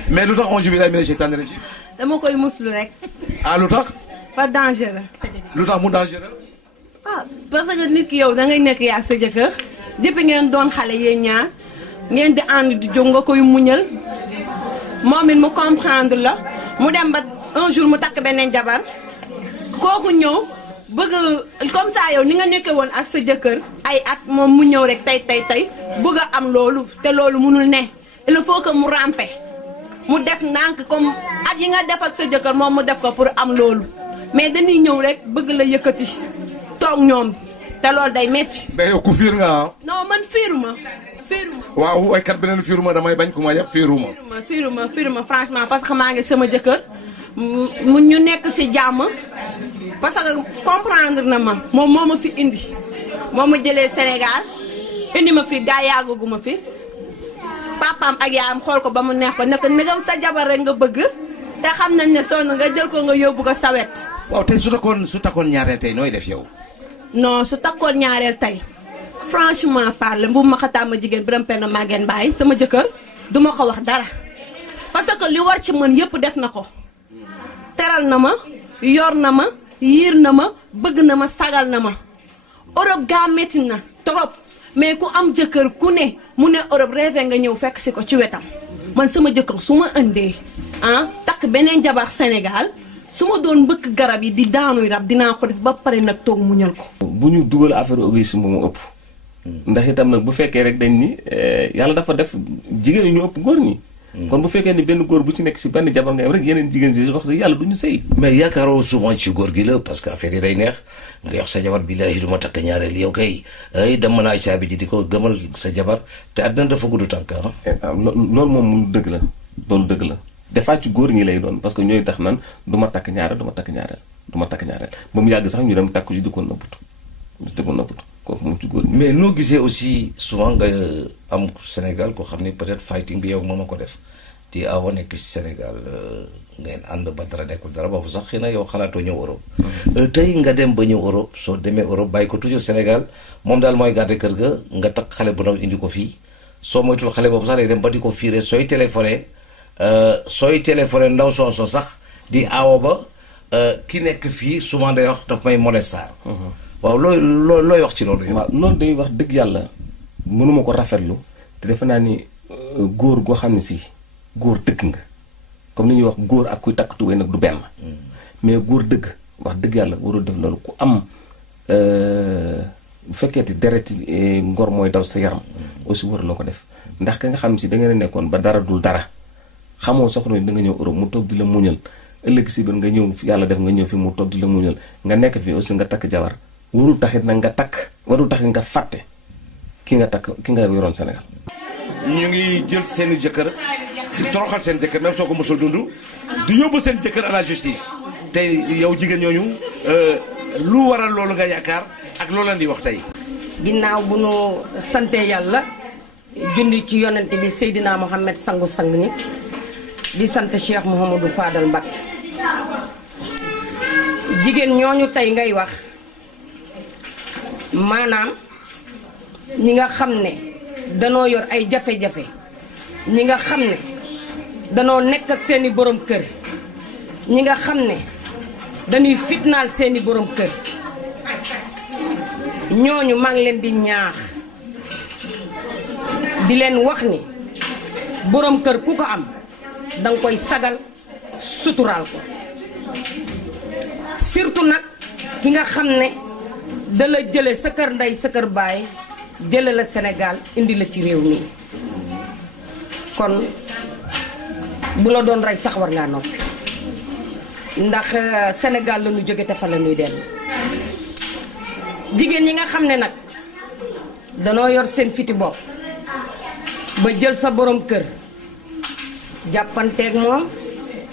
mais lu tax onge bi lay mel ne seytaane rajim. dama koy muslu rek. lu tax. fa dangereux. lu tax mu dangereux. parce que nit ki yow da ngay nekk yaa sa jëkkër depuis ngeen doon xale yéen ñaar ngeen di ànd di jóg nga koy muñal moom it mu comprendre la mu dem ba un jour mu takk beneen jabar kooku ñëw bëgg comme ça yow ni nga nekkee woon ak sa jëkkër ay at moom mu ñëw rek tey bëgg a am loolu te loolu mënul ne il faut que mu rampe mu def ndànk comme at yi nga def ak sa jëkkër moom mu def ko pour am loolu mais dañuy ñëw rek bëgg la yëkkati toog ñoom te loolu day metti mais yow ku fiir nga ah. non man fiiruma. waaw waykat beneen fiiruma damay bañ ku ma yëpp fiiruma franchement parce que maa ngi sama jëkkër mu ñu nekk ci jàmm parce que comprendre na ma moom moo ma fi indi moo ma jëlee Sénégal indi ma fi gaa yàggaguma fi papaam ak yaayam xool ko ba mu neex ko nekk ndegam sa jabar rek nga bëgg te xam nañ ne sonn nga jël ko nga yóbbu ko sa wet. waaw tey su takkoon ñaareel tey nooy def yow. non su takkoon ñaareel tey franchement parler mbubu ma xataama jigéen bi rampe na Maguette Mbaye sama jëkkër duma ko wax dara parce que li war ci mën yëpp def na ko teral na ma yor na ma yiir na ma bëgg na ma sagal na ma Europe gaa metti na trop mais ku am jëkkër ku ne mu ne Europe rêvé nga ñëw fekk si ko ci wetam man sama jëkkër su ma indee takk beneen jabar Sénégal su ma doon mbëkk garab yi di daanuy rab dinaa ko def ba pare nag toog muñal ko. bu ñu dugal affaire égoïsme mu ëpp. ndax itam nag bu fekkee rek dañ ni yàlla dafa def jigéen ñi ñu ëpp góor ñi. kon bu fekkee ni benn góor bu ci nekk si benn jabar nga am rek yeneen jigéen si wax dëgg yàlla du ñu sëy. mais yaakaaroo souvent ci góor gi la parce que affaire yi day neex nga yox sa jabar billaahi du ma takk ñaareel yow kay ay dem naa caabi ji di ko gëmal sa jabar te àddina dafa gudd tànk loolu moom dëgg la loolu dëgg la. des fois ci góor ñi lay doon parce que ñooy tax nan du ma takk ñaareel du ma takk ñaareel ba mu yàgg sax ñu dem takku ji di ko nëbbatu kooku moom ci góor ñi. mais noo gisee aussi souvent nga am Sénégal koo xam ne peut-être fighting bi yow moom a ko def di awa nekk ci Sénégal ngeen ànd ba dara nekkul dara boobu sax xëy na yow xalaatoo ñëw Europe. tey nga dem ba ñëw Europe soo demee Europe bàyyi ko toujours Sénégal moom daal mooy garder kër ga nga takk xale bu ndaw indi ko fii soo moytul xale boobu sax lay dem ba di ko fiire sooy téléphoné ndaw sooso sax di aawo ba ki nekk fii souvent day wax daf may molestar. waaw looy wax ci loolu yow. waaw loolu day wax dëgg yàlla mënuma ko rafetlu te defe naa ni góor goo xam ne si góor dëgg nga comme li ñuy wax góor ak kuy takk tubéy nag du benn. mais góor dëgg wax dëgg yàlla warul def loolu ku am bu fekkeeti dereti ngor mooy daw sa yaram aussi war loo ko def ndax ka nga xam ne si da ngeen a nekkoon ba dara dul dara xamoo soxna ni da nga ñëw Europe mu toog di la muñal ëllëg si biir nga ñëw yàlla def nga ñëw fi mu toog di la muñal nga nekk fi aussi nga takk jabar warul taxit nag nga takk warul taxit nga fàtte ki nga takk ki nga yoroon Sénégal. ñu ngi jël seen i jëkkër di toroxal seen jëkkër même soo ko mosul dund di yóbbu seen jëkkër à la justice tey yow jigéen ñooñu lu waral loolu nga yaakaar ak loolu leen di wax tey. ginnaaw bu nu sante yàlla jundi ci yonent bi Seydina Mohamed sangu sang ni di sant Cheikh Mouhamadou Fadal Mbacké jigéen ñooñu tey ngay wax maanaam ñi nga xam ne danoo yor ay jafe-jafe ñi nga xam ne danoo nekk ak seeni borom kër ñi nga xam ne dañuy fitnaal seeni borom kër ñooñu maa ngi leen di ñaax di leen wax ni borom kër ku ko am danga koy sagal suturaal ko surtout nag ki nga xam ne da la jële sa kër ndey sa kër baay jële la Sénégal indi la ci réew mi kon bu la doon rey sax war ngaa noppi ndax Sénégal la ñu jóge te fa la ñuy dellu jigéen ñi nga xam ne nag danoo yor seen fiti bopp ba jël sa borom kër jàppanteeg moom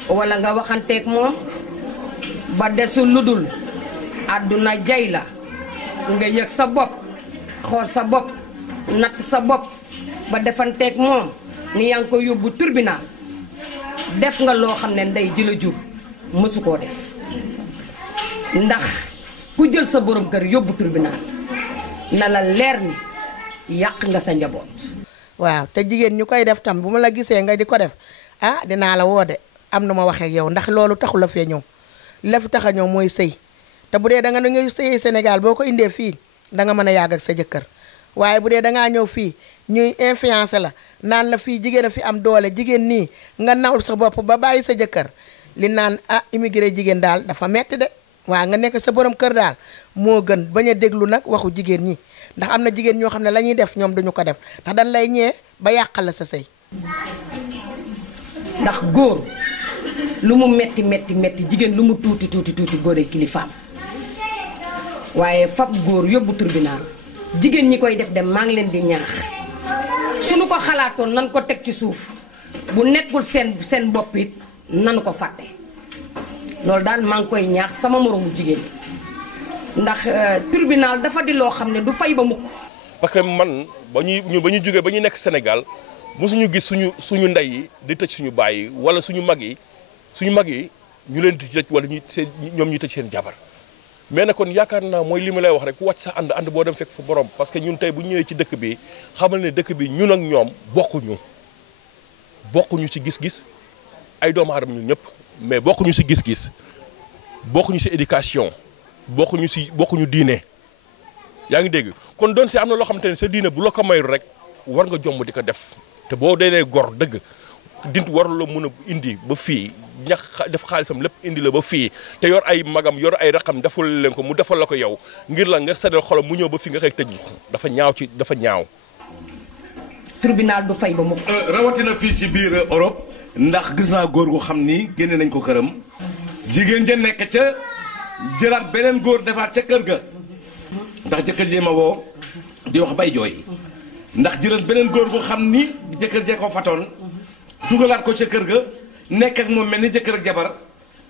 walla nga waxanteeg moom ba desul lu dul àdduna jay la nga yëg sa bopp xool sa bopp natt sa bopp ba defanteeg moom ni yaa ngi ko yóbbu tribunal def nga loo xam ne ndey ji la jur mësu koo def ndax ku jël sa borom kër yóbbu tribunal na la leer ni yàq nga sa njaboot. waaw te jigéen ñu koy def tam bu ma la gisee nga di ko def ah dinaa la woo de am na ma waxee ak yow ndax loolu taxu la fee ñëw la fi tax a ñëw mooy sëy te bu dee da nga ngay sëyee Sénégal boo ko indee fii da nga mën a yàgg ak sa jëkkër waaye bu dee da ngaa ñëw fii ñuy influencer la naan la fii jigéen a fi am doole jigéen nii nga nawul sa bopp ba bàyyi sa jëkkër li naan ah immigré jigéen daal dafa metti de waaw nga nekk sa borom kër daal moo gën bañ a déglu nag waxu jigéen ñi ndax am na jigéen ñoo xam ne la ñuy def ñoom duñu ko def ndax dañ lay ñee ba yàqal la sa sëy ndax góor lu mu metti metti metti jigéen lu mu tuuti tuuti tuuti góor ay kilifaam waaye fab góor yóbbu tribunal jigéen ñi koy def dem maa ngi leen di ñaax suñu ko xalaatoon nan ko teg ci suuf bu nekkul seen bopp it nanu ko fàtte loolu daal maa ngi koy ñaax sama moroomu jigéen ndax tribunal dafa di loo xam ne du fay ba mukk parce que man ba ñuy jógee ba ñu nekk Sénégal mosuñu gis suñu ndey yi di tëj suñu baay yi wala suñu mag yi ñu leen di tëj wala ñoom ñu tëj seen jabar mais nag kon yaakaar naa mooy li ma lay wax rek ku wàcc sa ànd boo dem fekk fa borom parce que ñun tey bu ñu ñëwee ci dëkk bi xamal ne dëkk bi ñun ak ñoom bokkuñu ci gis-gis ay doomu aadama ñun ñëpp mais bokkuñu ci gis-gis bokkuñu ci éducation bokkuñu diine yaa ngi dégg kon doon si am na loo xamante ne sa diine bu la ko mayul rek war nga jomm di ko def te boo dee gor dëgg dint warul la mun a indi ba fii ñax def xaalisam lépp indi la ba fii te yor ay magam yor ay raqam defal leen ko mu defal la ko yow ngir la nga seddal xolam mu ñëw ba fii nga xëy tëj dafa ñaaw. tribunal du fay ba mu. rawatina fii ci biir Europe ndax gis naa góor gu xam ni génne nañ ko këram jigéen ja nekk ca jëlaat beneen góor defaat ca kër ga ndax jëkkër jee ma woo di wax bay jooy ndax jëlaat beneen góor gu xam ni jëkkër jee ko fatoon dugalaat ko ca kër ga nekk ak moom mel ni jëkkër ak jabar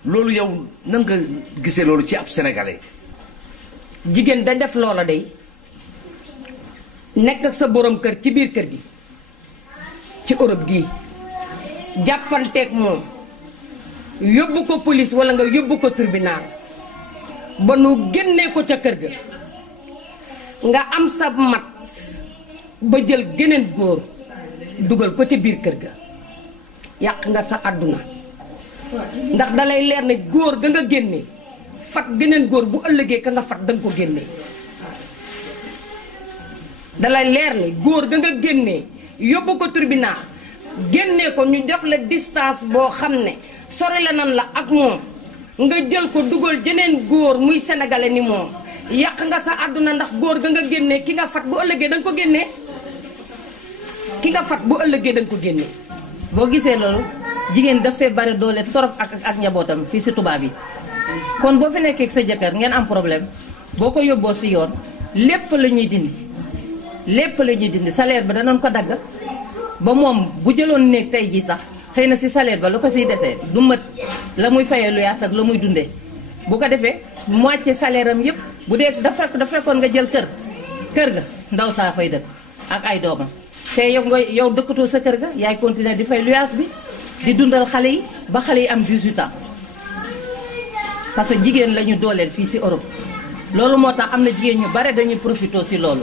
loolu yow nan nga gisee loolu ci ab sénégalais. jigéen da def loola day nekk ak sa borom kër ci biir kër gi ci Europe gii jàppanteeg moom yóbbu ko police wala nga yóbbu ko tribunal ba nu génnee ko ca kër ga nga am sa mat ba jël geneen góor dugal ko ca biir kër ga yàq nga sa àdduna ndax dalay leer ne góor ga nga génne fat geneen góor bu ëllëgee ka nga fat danga ko génne dalay leer ne góor ga nga génne yóbbu ko tribunal génne ko ñu def la distance boo xam ne sori la nan la ak moom nga jël ko dugal jeneen góor muy sénégalais ni moom yàq nga sa àdduna ndax góor ga nga génne ki nga fat bu ëllëgee danga ko génne ki nga fat bu ëllëgee danga ko génne. boo gisee loolu jigéen daf fee bari doole torop ak njabootam fii si tubaab yi kon boo fi nekkee ak sa jëkkër ngeen am problème boo ko yóbboo si yoon lépp la ñuy dindi salaire ba danoon ko dagg ba moom bu jëloon néeg tey jii sax xëy na si salaire ba lu ko siy desee du mët la muy fayee lu yaas ak la muy dundee bu ko defee moitié salaire am yëpp bu dee dafa fekkoon nga jël kër ga ndaw saa fay dëkk ak ay doomam te yow dëkkatoo sa kër ga yaay continuer di fay luyaas bi di dundal xale yi ba xale yi am 18 ans parce que jigéen la ñu dooleel fii si Europe loolu moo tax am na jigéen ñu bare dañuy profité si loolu.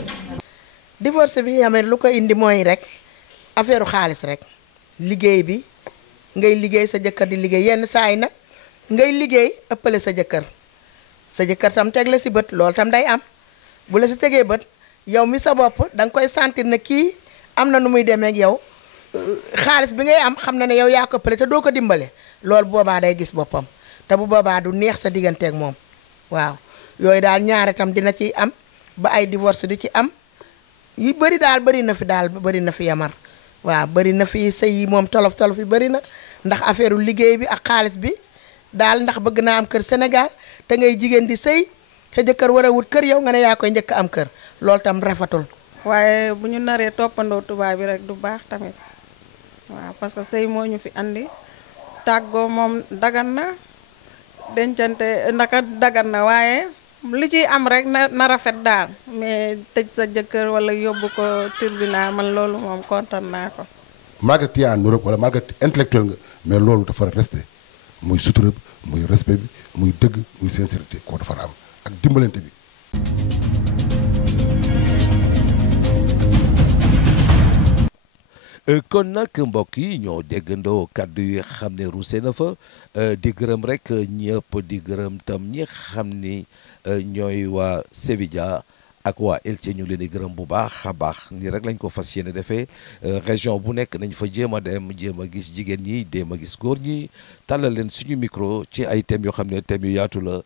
divorce bi yamee lu ko indi mooy rek affaire xaalis rek liggéey bi ngay liggéey sa jëkkër di liggéey yenn saa yi nag ngay liggéey ëppale sa jëkkër tam teg la si bët loolu tam day am bu la si tegee bët yow mi sa bopp da nga koy sentir ne kii am na nu muy demee ak yow xaalis bi ngay am xam na ne yow yaa ko ëppale te doo ko dimbale loolu boobaa day gis boppam te bu boobaa du neex sa digganteeg moom waaw yooyu daal ñaare tam dina ciy am ba ay divorce du ci am yu bëri daal bëri na fi yamar waaw bëri na fi sëy yi moom tolof yi bëri na ndax affaire liggéey bi ak xaalis bi daal ndax bëgg naa am kër Sénégal te ngay jigéen di sëy te jëkkër war a wut kër yow nga ne yaa koy njëkk am kër loolu tam rafetul. waaye bu ñu naree toppandoo tubaab bi rek du baax tamit waaw parce que sëy moo ñu fi andi tàggoo moom dagan na dencante ndaka dagan na waaye li ciy am rek na rafet daal mais tëj sa jëkkër wala yóbbu ko tribunal man loolu moom kontaan naa ko. malgré tu es en Europe wala malgré intellectuel nga mais loolu dafa resté muy sutura bi muy respect bi muy dëgg muy sincérité koo dafa am ak dimbalante bi. kon nag mbokk yi ñoo déggandoo kàddu yi xam ne ruuse na fa di gërëm rek ñëpp di gërëm tam ñi xam ni ñooy waa Sevilla ak waa Elche ñu leen di gërëm bu baax a baax nii rek lañ ko fas yéene defee région bu nekk nañ fa jéem a dem jéem a gis jigéen ñi jéem a gis góor ñi tàllal leen suñu micro ci ay thèmes yoo xam ne thèmes yu yaatu la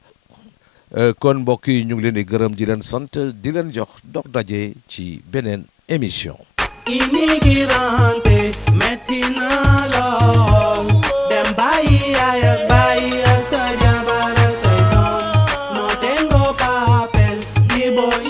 kon mbokk yi ñu ngi leen di gërëm di leen sant di leen jox dox daje ci beneen émission. Inmigrante metti na lool dem bàyyi yaay ak bàyyi ak sa jabar ak say doom no tengo papel di boy